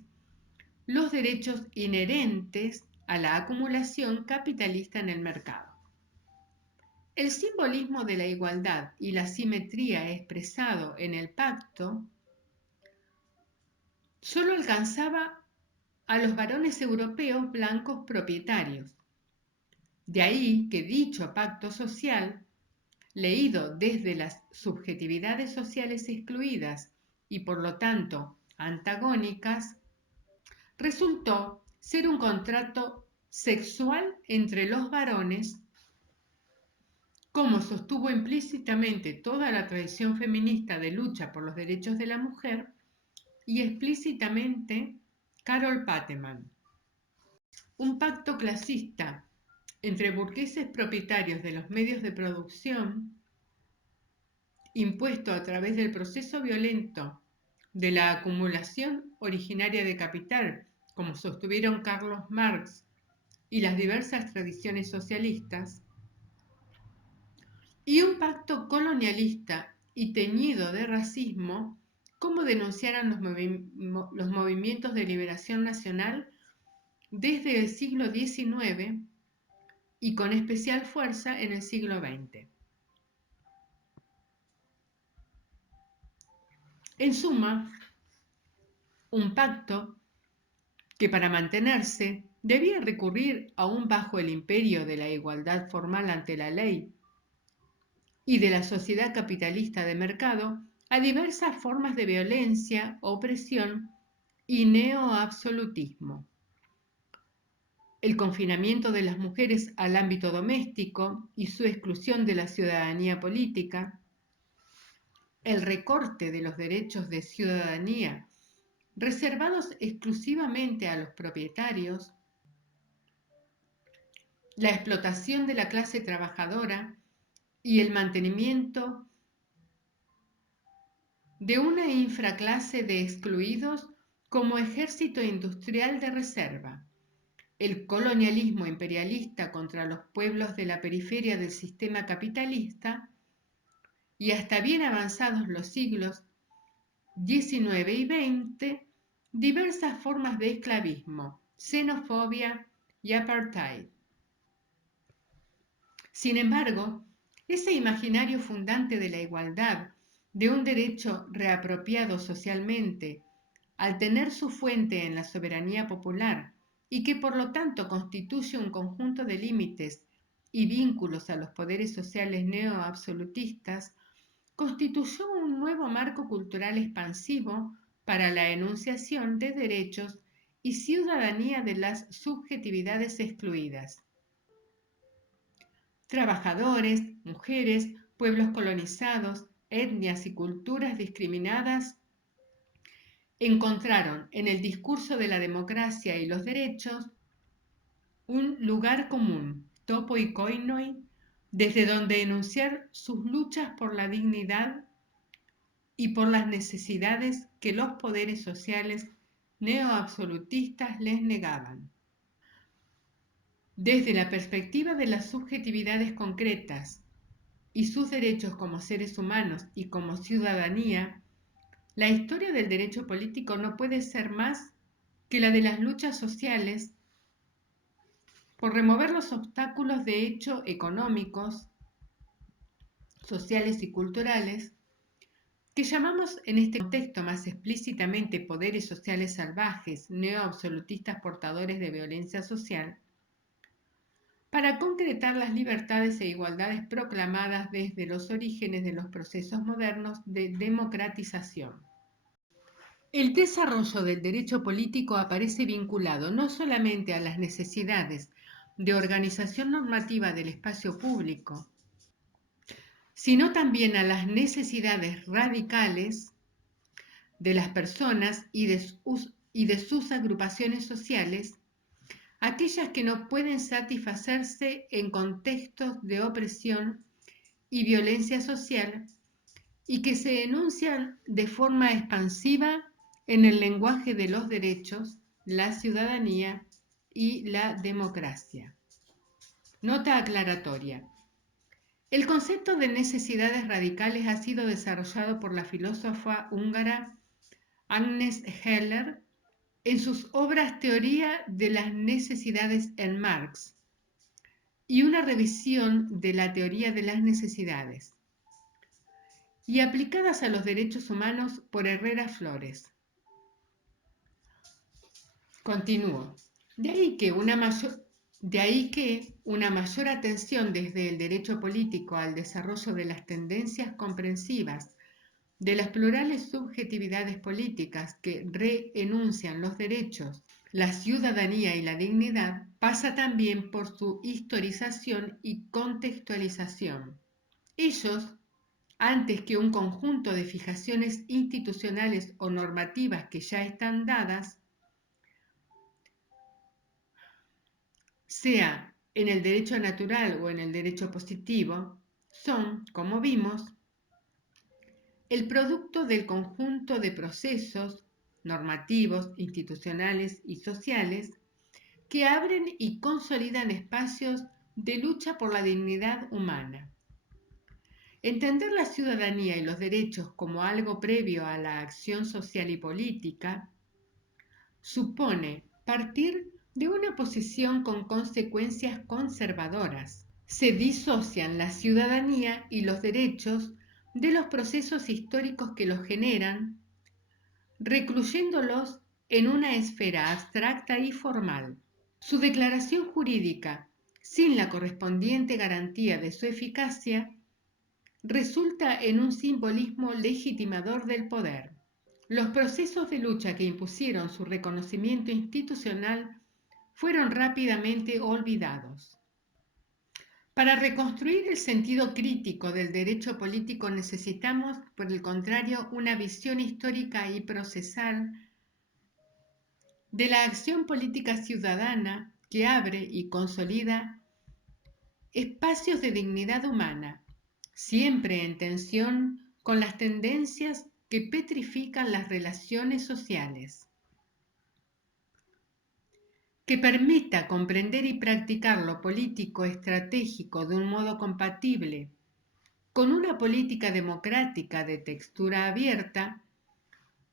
los derechos inherentes a la acumulación capitalista en el mercado. El simbolismo de la igualdad y la simetría expresado en el pacto solo alcanzaba a los varones europeos blancos propietarios. De ahí que dicho pacto social, leído desde las subjetividades sociales excluidas y por lo tanto antagónicas, resultó ser un contrato sexual entre los varones, como sostuvo implícitamente toda la tradición feminista de lucha por los derechos de la mujer y explícitamente Carol Pateman. Un pacto clasista entre burgueses propietarios de los medios de producción, impuesto a través del proceso violento de la acumulación originaria de capital, como sostuvieron Carlos Marx y las diversas tradiciones socialistas, y un pacto colonialista y teñido de racismo, como denunciaron los movimientos de liberación nacional desde el siglo XIX y con especial fuerza en el siglo XX. En suma, un pacto que para mantenerse debía recurrir, aún bajo el imperio de la igualdad formal ante la ley y de la sociedad capitalista de mercado, a diversas formas de violencia, opresión y neoabsolutismo. El confinamiento de las mujeres al ámbito doméstico y su exclusión de la ciudadanía política, el recorte de los derechos de ciudadanía reservados exclusivamente a los propietarios, la explotación de la clase trabajadora y el mantenimiento de una infraclase de excluidos como ejército industrial de reserva, el colonialismo imperialista contra los pueblos de la periferia del sistema capitalista y hasta bien avanzados los siglos XIX y XX, diversas formas de esclavismo, xenofobia y apartheid. Sin embargo, ese imaginario fundante de la igualdad, de un derecho reapropiado socialmente, al tener su fuente en la soberanía popular y que por lo tanto constituye un conjunto de límites y vínculos a los poderes sociales neoabsolutistas, constituyó un nuevo marco cultural expansivo para la enunciación de derechos y ciudadanía de las subjetividades excluidas. Trabajadores, mujeres, pueblos colonizados, etnias y culturas discriminadas encontraron en el discurso de la democracia y los derechos un lugar común, topoi koinoi, desde donde enunciar sus luchas por la dignidad y por las necesidades que los poderes sociales neoabsolutistas les negaban. Desde la perspectiva de las subjetividades concretas y sus derechos como seres humanos y como ciudadanía, la historia del derecho político no puede ser más que la de las luchas sociales por remover los obstáculos de hecho económicos, sociales y culturales que llamamos en este contexto más explícitamente poderes sociales salvajes, neoabsolutistas portadores de violencia social, para concretar las libertades e igualdades proclamadas desde los orígenes de los procesos modernos de democratización. El desarrollo del derecho político aparece vinculado no solamente a las necesidades de organización normativa del espacio público, sino también a las necesidades radicales de las personas y de sus agrupaciones sociales, aquellas que no pueden satisfacerse en contextos de opresión y violencia social y que se enuncian de forma expansiva en el lenguaje de los derechos, la ciudadanía y la democracia. Nota aclaratoria. El concepto de necesidades radicales ha sido desarrollado por la filósofa húngara Agnes Heller en sus obras Teoría de las necesidades en Marx y una revisión de la teoría de las necesidades, y aplicadas a los derechos humanos por Herrera Flores. Continúo. De ahí que una mayor atención desde el derecho político al desarrollo de las tendencias comprensivas de las plurales subjetividades políticas que reenuncian los derechos, la ciudadanía y la dignidad, pasa también por su historización y contextualización. Ellos, antes que un conjunto de fijaciones institucionales o normativas que ya están dadas, sea en el derecho natural o en el derecho positivo, son, como vimos, el producto del conjunto de procesos normativos, institucionales y sociales que abren y consolidan espacios de lucha por la dignidad humana. Entender la ciudadanía y los derechos como algo previo a la acción social y política supone partir de una posición con consecuencias conservadoras. Se disocian la ciudadanía y los derechos de los procesos históricos que los generan, recluyéndolos en una esfera abstracta y formal. Su declaración jurídica, sin la correspondiente garantía de su eficacia, resulta en un simbolismo legitimador del poder. Los procesos de lucha que impusieron su reconocimiento institucional fueron rápidamente olvidados. Para reconstruir el sentido crítico del derecho político necesitamos, por el contrario, una visión histórica y procesal de la acción política ciudadana que abre y consolida espacios de dignidad humana, siempre en tensión con las tendencias que petrifican las relaciones sociales, que permita comprender y practicar lo político estratégico de un modo compatible con una política democrática de textura abierta,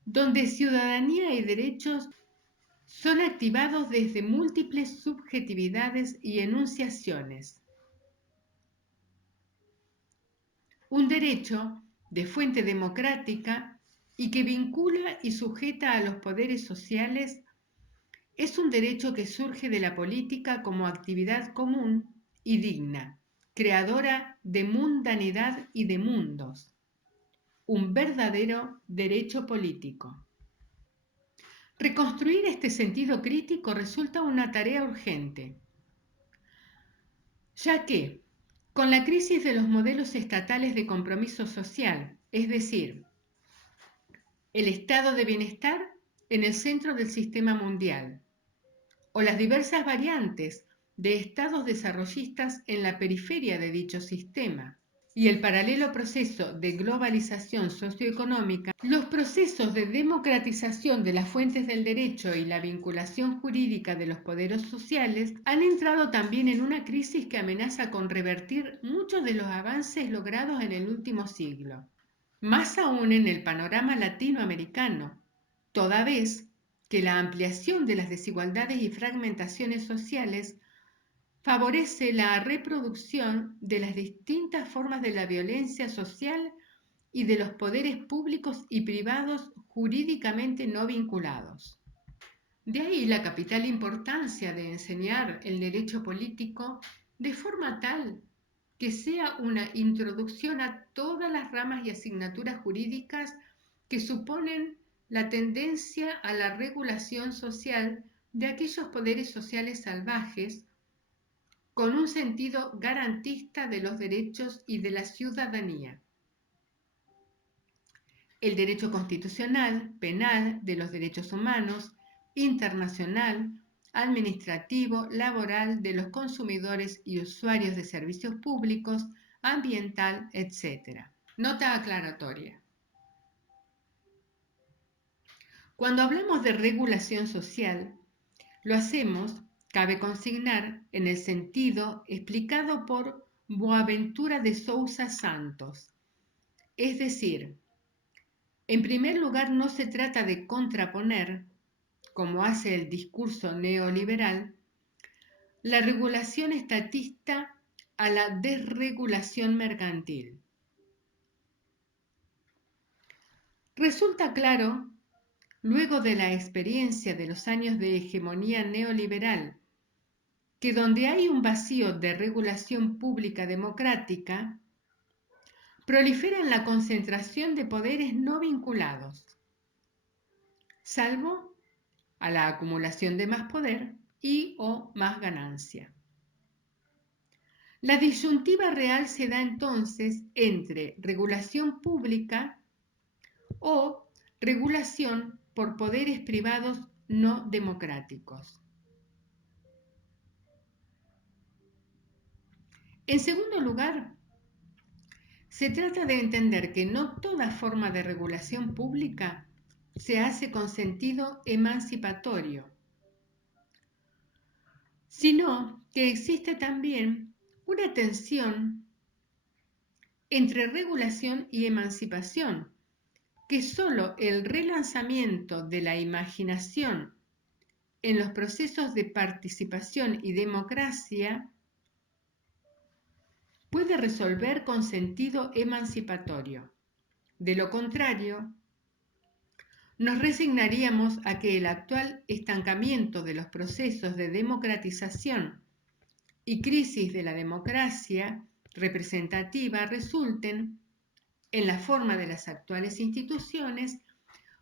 donde ciudadanía y derechos son activados desde múltiples subjetividades y enunciaciones. Un derecho de fuente democrática y que vincula y sujeta a los poderes sociales es un derecho que surge de la política como actividad común y digna, creadora de mundanidad y de mundos, un verdadero derecho político. Reconstruir este sentido crítico resulta una tarea urgente, ya que, con la crisis de los modelos estatales de compromiso social, es decir, el estado de bienestar en el centro del sistema mundial, o las diversas variantes de estados desarrollistas en la periferia de dicho sistema, y el paralelo proceso de globalización socioeconómica, los procesos de democratización de las fuentes del derecho y la vinculación jurídica de los poderes sociales han entrado también en una crisis que amenaza con revertir muchos de los avances logrados en el último siglo. Más aún en el panorama latinoamericano, toda vez que la ampliación de las desigualdades y fragmentaciones sociales favorece la reproducción de las distintas formas de la violencia social y de los poderes públicos y privados jurídicamente no vinculados. De ahí la capital importancia de enseñar el derecho político de forma tal que sea una introducción a todas las ramas y asignaturas jurídicas que suponen la tendencia a la regulación social de aquellos poderes sociales salvajes con un sentido garantista de los derechos y de la ciudadanía. El derecho constitucional, penal, de los derechos humanos, internacional, administrativo, laboral, de los consumidores y usuarios de servicios públicos, ambiental, etc. Nota aclaratoria. Cuando hablamos de regulación social, lo hacemos, cabe consignar, en el sentido explicado por Boaventura de Sousa Santos. Es decir, en primer lugar no se trata de contraponer, como hace el discurso neoliberal, la regulación estatista a la desregulación mercantil. Resulta claro, luego de la experiencia de los años de hegemonía neoliberal, que donde hay un vacío de regulación pública democrática, proliferan la concentración de poderes no vinculados, salvo a la acumulación de más poder y o más ganancia. La disyuntiva real se da entonces entre regulación pública o regulación por poderes privados no democráticos. En segundo lugar, se trata de entender que no toda forma de regulación pública se hace con sentido emancipatorio, sino que existe también una tensión entre regulación y emancipación, que solo el relanzamiento de la imaginación en los procesos de participación y democracia puede resolver con sentido emancipatorio. De lo contrario, nos resignaríamos a que el actual estancamiento de los procesos de democratización y crisis de la democracia representativa resulten, en la forma de las actuales instituciones,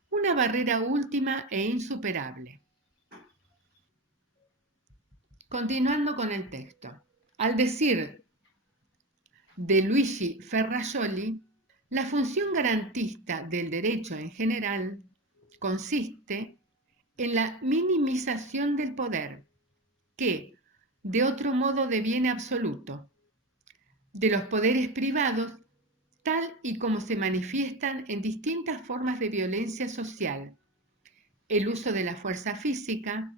una barrera última e insuperable. Continuando con el texto. Al decir de Luigi Ferrajoli, la función garantista del derecho en general consiste en la minimización del poder, que, de otro modo, deviene absoluto, de los poderes privados, tal y como se manifiestan en distintas formas de violencia social, el uso de la fuerza física,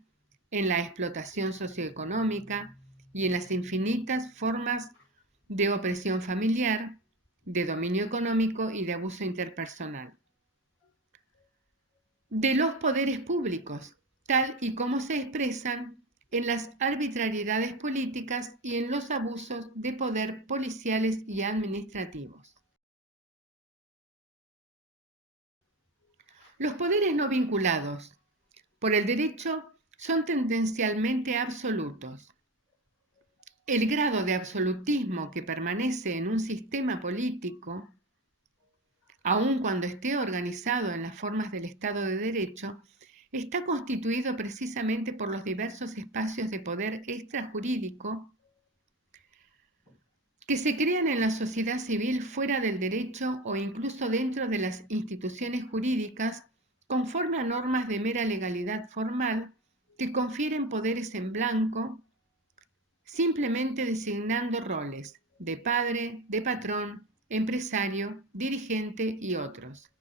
en la explotación socioeconómica y en las infinitas formas de opresión familiar, de dominio económico y de abuso interpersonal. De los poderes públicos, tal y como se expresan en las arbitrariedades políticas y en los abusos de poder policiales y administrativos. Los poderes no vinculados por el derecho son tendencialmente absolutos. El grado de absolutismo que permanece en un sistema político, aun cuando esté organizado en las formas del Estado de Derecho, está constituido precisamente por los diversos espacios de poder extrajurídico que se crean en la sociedad civil fuera del derecho o incluso dentro de las instituciones jurídicas conforme a normas de mera legalidad formal que confieren poderes en blanco, simplemente designando roles de padre, de patrón, empresario, dirigente y otros.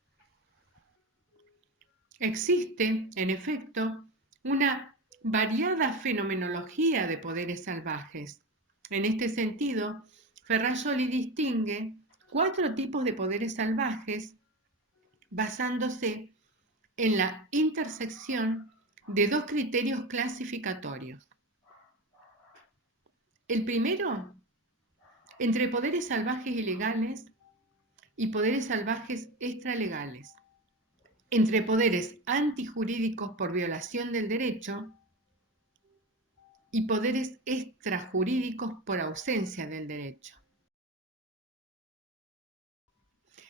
Existe, en efecto, una variada fenomenología de poderes salvajes. En este sentido, Ferrajoli distingue 4 tipos de poderes salvajes basándose en la intersección de 2 criterios clasificatorios. El primero, entre poderes salvajes ilegales y poderes salvajes extralegales, entre poderes antijurídicos por violación del derecho y poderes extrajurídicos por ausencia del derecho.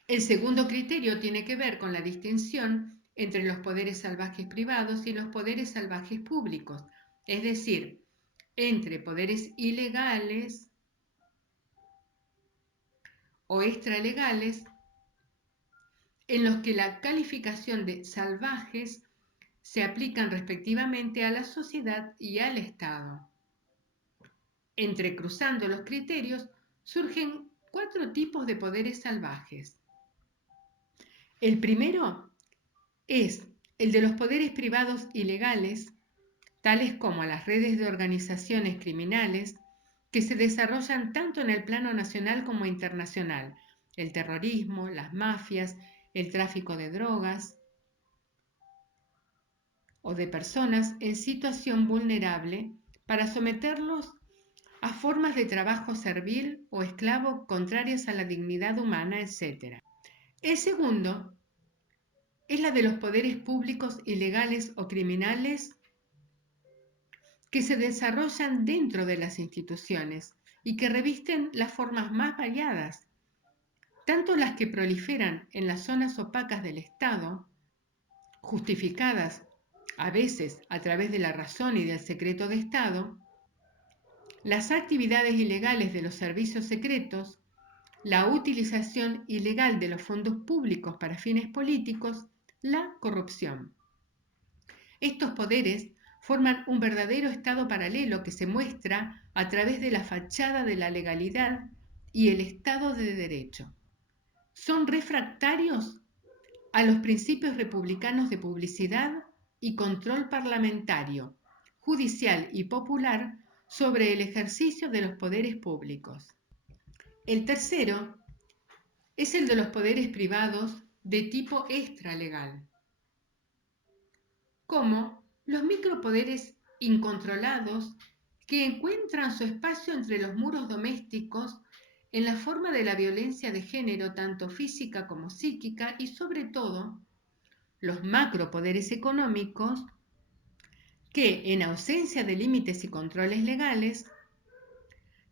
El segundo criterio tiene que ver con la distinción entre los poderes salvajes privados y los poderes salvajes públicos, es decir, entre poderes ilegales o extralegales, en los que la calificación de salvajes se aplican respectivamente a la sociedad y al Estado. Entrecruzando los criterios, surgen 4 tipos de poderes salvajes. El primero es el de los poderes privados ilegales, tales como las redes de organizaciones criminales que se desarrollan tanto en el plano nacional como internacional, el terrorismo, las mafias, el tráfico de drogas o de personas en situación vulnerable para someterlos a formas de trabajo servil o esclavo contrarias a la dignidad humana, etc. El segundo es la de los poderes públicos ilegales o criminales que se desarrollan dentro de las instituciones y que revisten las formas más variadas, tanto las que proliferan en las zonas opacas del Estado, justificadas a veces a través de la razón y del secreto de Estado, las actividades ilegales de los servicios secretos, la utilización ilegal de los fondos públicos para fines políticos, la corrupción. Estos poderes forman un verdadero Estado paralelo que se muestra a través de la fachada de la legalidad y el Estado de Derecho. Son refractarios a los principios republicanos de publicidad y control parlamentario, judicial y popular sobre el ejercicio de los poderes públicos. El tercero es el de los poderes privados de tipo extralegal, como los micropoderes incontrolados que encuentran su espacio entre los muros domésticos en la forma de la violencia de género, tanto física como psíquica, y sobre todo los macropoderes económicos que, en ausencia de límites y controles legales,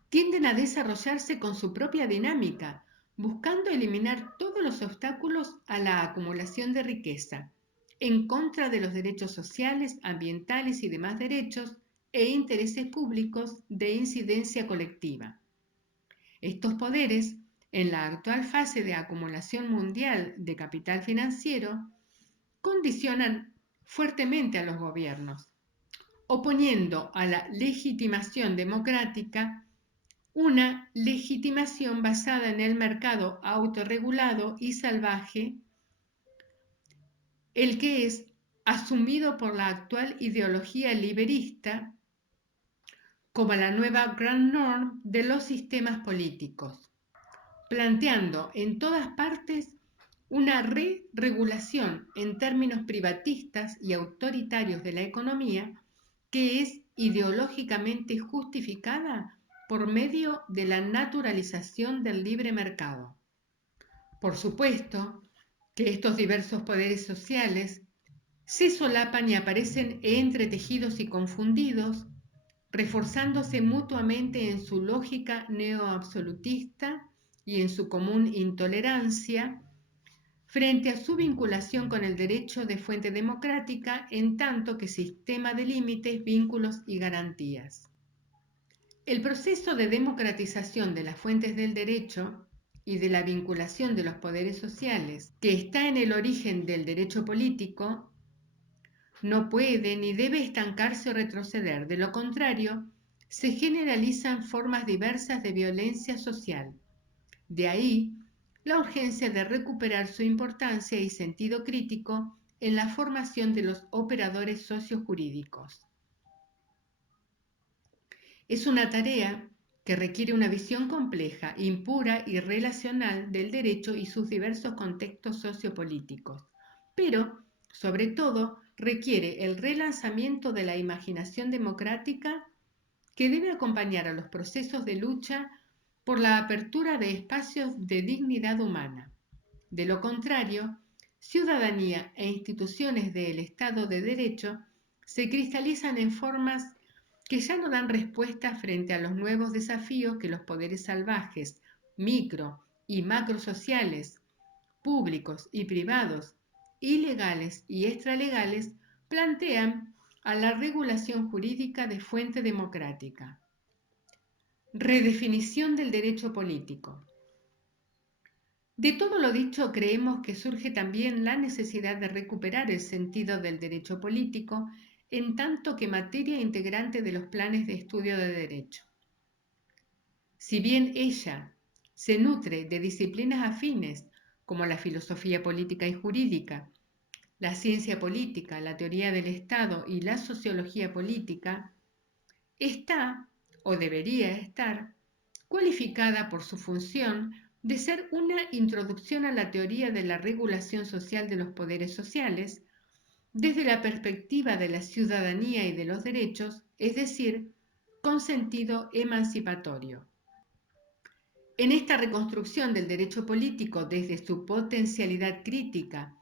tienden a desarrollarse con su propia dinámica, buscando eliminar todos los obstáculos a la acumulación de riqueza, en contra de los derechos sociales, ambientales y demás derechos e intereses públicos de incidencia colectiva. Estos poderes, en la actual fase de acumulación mundial de capital financiero, condicionan fuertemente a los gobiernos, oponiendo a la legitimación democrática una legitimación basada en el mercado autorregulado y salvaje, el que es asumido por la actual ideología liberista como la nueva grand norm de los sistemas políticos, planteando en todas partes una re-regulación en términos privatistas y autoritarios de la economía que es ideológicamente justificada por medio de la naturalización del libre mercado. Por supuesto que estos diversos poderes sociales se solapan y aparecen entretejidos y confundidos, reforzándose mutuamente en su lógica neoabsolutista y en su común intolerancia frente a su vinculación con el derecho de fuente democrática en tanto que sistema de límites, vínculos y garantías. El proceso de democratización de las fuentes del derecho y de la vinculación de los poderes sociales, que está en el origen del derecho político, no puede ni debe estancarse o retroceder. De lo contrario, se generalizan formas diversas de violencia social. De ahí la urgencia de recuperar su importancia y sentido crítico en la formación de los operadores sociojurídicos. Es una tarea que requiere una visión compleja, impura y relacional del derecho y sus diversos contextos sociopolíticos, pero, sobre todo, requiere el relanzamiento de la imaginación democrática que debe acompañar a los procesos de lucha por la apertura de espacios de dignidad humana. De lo contrario, ciudadanía e instituciones del Estado de Derecho se cristalizan en formas que ya no dan respuesta frente a los nuevos desafíos que los poderes salvajes, micro y macrosociales, públicos y privados, ilegales y extralegales, plantean a la regulación jurídica de fuente democrática. Redefinición del derecho político. De todo lo dicho, creemos que surge también la necesidad de recuperar el sentido del derecho político en tanto que materia integrante de los planes de estudio de derecho. Si bien ella se nutre de disciplinas afines como la filosofía política y jurídica, la ciencia política, la teoría del Estado y la sociología política, está, o debería estar, cualificada por su función de ser una introducción a la teoría de la regulación social de los poderes sociales desde la perspectiva de la ciudadanía y de los derechos, es decir, con sentido emancipatorio. En esta reconstrucción del derecho político desde su potencialidad crítica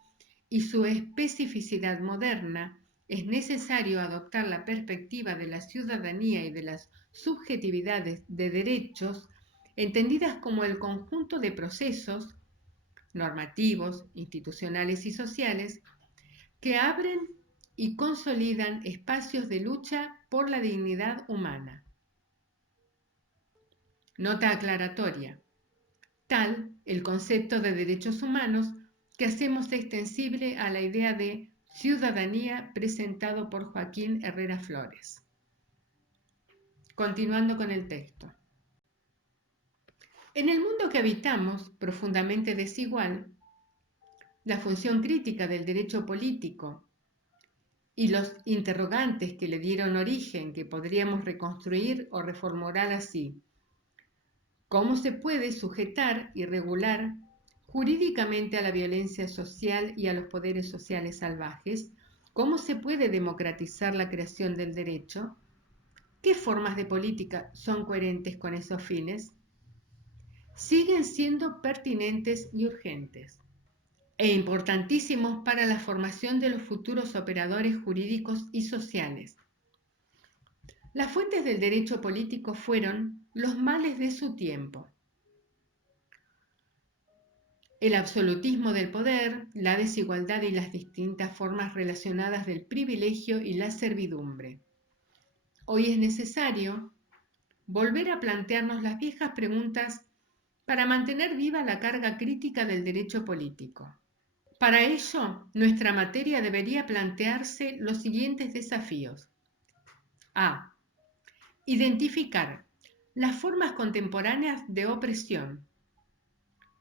y su especificidad moderna, es necesario adoptar la perspectiva de la ciudadanía y de las subjetividades de derechos entendidas como el conjunto de procesos normativos, institucionales y sociales que abren y consolidan espacios de lucha por la dignidad humana. Nota aclaratoria. Tal el concepto de derechos humanos que hacemos extensible a la idea de ciudadanía presentado por Joaquín Herrera Flores. Continuando con el texto. En el mundo que habitamos, profundamente desigual, la función crítica del derecho político y los interrogantes que le dieron origen que podríamos reconstruir o reformular así. ¿Cómo se puede sujetar y regular jurídicamente a la violencia social y a los poderes sociales salvajes? ¿Cómo se puede democratizar la creación del derecho? ¿Qué formas de política son coherentes con esos fines? Siguen siendo pertinentes y urgentes. e importantísimos para la formación de los futuros operadores jurídicos y sociales. Las fuentes del derecho político fueron los males de su tiempo: el absolutismo del poder, la desigualdad y las distintas formas relacionadas del privilegio y la servidumbre. Hoy es necesario volver a plantearnos las viejas preguntas para mantener viva la carga crítica del derecho político. Para ello, nuestra materia debería plantearse los siguientes desafíos. A. Identificar las formas contemporáneas de opresión,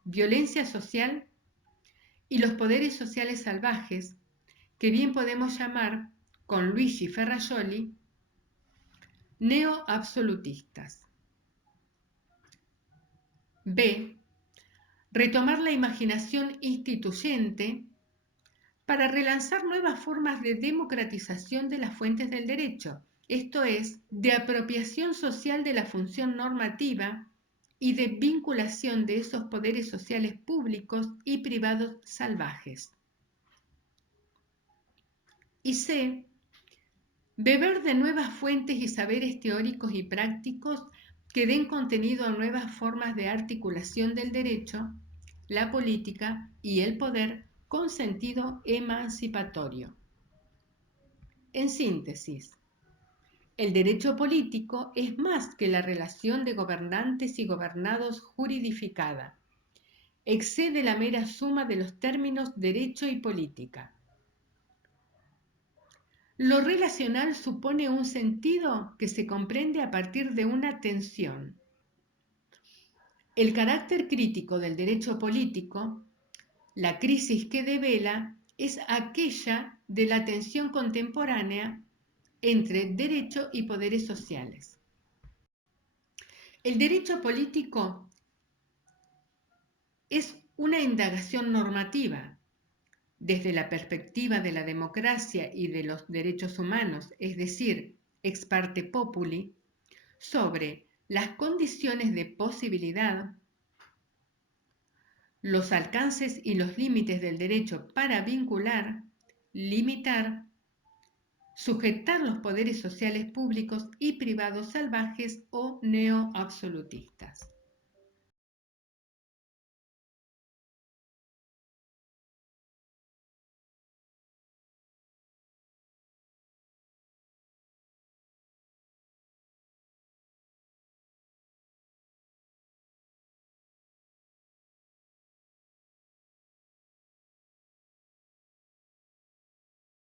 violencia social y los poderes sociales salvajes, que bien podemos llamar, con Luigi Ferrajoli, neoabsolutistas. B. Retomar la imaginación instituyente para relanzar nuevas formas de democratización de las fuentes del derecho, esto es, de apropiación social de la función normativa y de vinculación de esos poderes sociales públicos y privados salvajes. Y C. Beber de nuevas fuentes y saberes teóricos y prácticos que den contenido a nuevas formas de articulación del derecho, la política y el poder con sentido emancipatorio. En síntesis, el derecho político es más que la relación de gobernantes y gobernados juridificada. Excede la mera suma de los términos derecho y política. Lo relacional supone un sentido que se comprende a partir de una tensión. El carácter crítico del derecho político, la crisis que devela, es aquella de la tensión contemporánea entre derecho y poderes sociales. El derecho político es una indagación normativa desde la perspectiva de la democracia y de los derechos humanos, es decir, ex parte populi, sobre las condiciones de posibilidad, los alcances y los límites del derecho para vincular, limitar, sujetar los poderes sociales públicos y privados salvajes o neoabsolutistas.